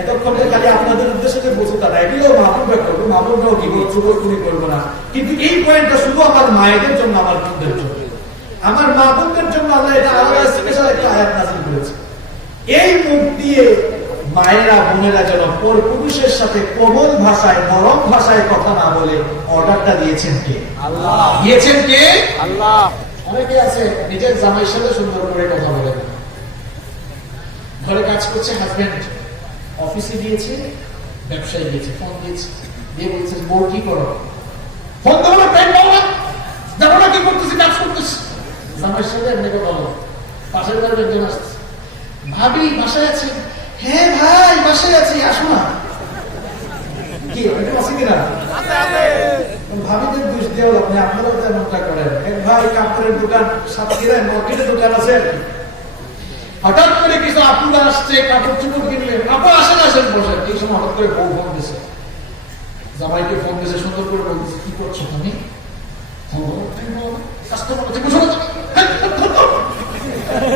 এতক্ষণে খালি আপনাদের উদ্দেশ্যে যে বলতে তারা এগুলো মা বোনরা করবো, মা বোনরাও কি চুরি করবো না। কিন্তু এই পয়েন্টটা শুধু আমার মায়েদের জন্য, আমার বোনদের জন্য, আমার মা বোনদের জন্য আল্লাহ এটা আলাদা স্পেশাল একটা আয়াত নাযিল করেছে। এই মুখ দিয়ে মায়েরা বোনেরা যেন পরপুরুষের সাথে কোমল ভাষায় নরম ভাষায় কথা না বলে অর্ডারটা দিয়েছেন কে? আল্লাহ। দিয়েছেন কে? আল্লাহ। অনেকে আছে নিজের জামাইয়ের সাথে সুন্দর করে কথা বলে, ঘরে কাজ করছে হাজবেন্ড, অফিসে গিয়েছে, ব্যবসায় গিয়েছে, ফোন দিয়েছে, দিয়ে বলছে বউ কি করো, ফোন দেবো না, টাইম পাবো না, জানো না কি করতেছি, কাজ করতেছি। জামাইয়ের সাথে এমনি কথা বলো, পাশের বাড়ির একজন আসছে, ভাবি বাসায় আছে? হ্যাঁ ভাই বাসায় আছি, আসো না। কি আছে কিনা? ভাবিদের দোষ দেওয়া আপনি, আপনারাও তেমনটা করেন। এক ভাই কাপড়ের দোকান, সাতক্ষীরায় মার্কেটে দোকান আছে, হঠাৎ করে কিছু আপুরা আসছে, কাপড় চুপড় কিনলে, আপু আসেন আসেন বসেন। এই সময় হঠাৎ করে বউ ফোন দিছে, জামাইকে ফোন দিয়েছে, সুন্দর করে বলতেছে কি করছো তুমি?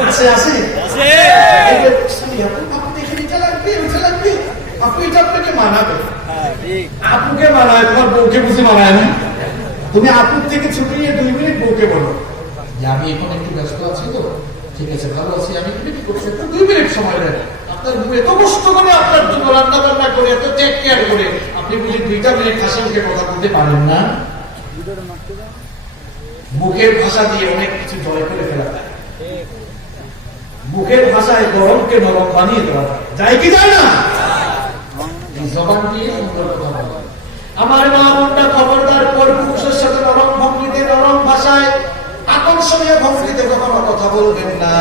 আসে আসে আপু এটা আপনাকে মানাবে, আপুকে মানায়, তোমার বউকে বুঝে মানায় না। তুমি আপুর থেকে ছুটি নিয়ে 2 মিনিট বউকে বলো যে আমি এখন একটু ব্যস্ত আছি, তো ঠিক আছে ভালো আছি, আমি কি করছি, 2 মিনিট সময় দেন। আপনার বউ এত কষ্ট করে আপনার জন্য রান্না বান্না করে, এত টেক কেয়ার করে, আপনি বুঝি 2টা মিনিট হাসি মুখে কথা বলতে পারেন না? মুখের ভাষা দিয়ে অনেক কিছু জয় করে ফেলা যায়। মুখের ভাষায় গরমকে নরম বানিয়ে দেওয়া যায় কি যায় না? জবান দিয়ে সুন্দর কথা বলা। আমার মা বোনটা খবরদার পরপুরুষের সাথে নরম ভঙ্গিতে, নরম ভাষায়, আকর্ষণীয় ভঙ্গিতে কখনো কথা বলবেন না।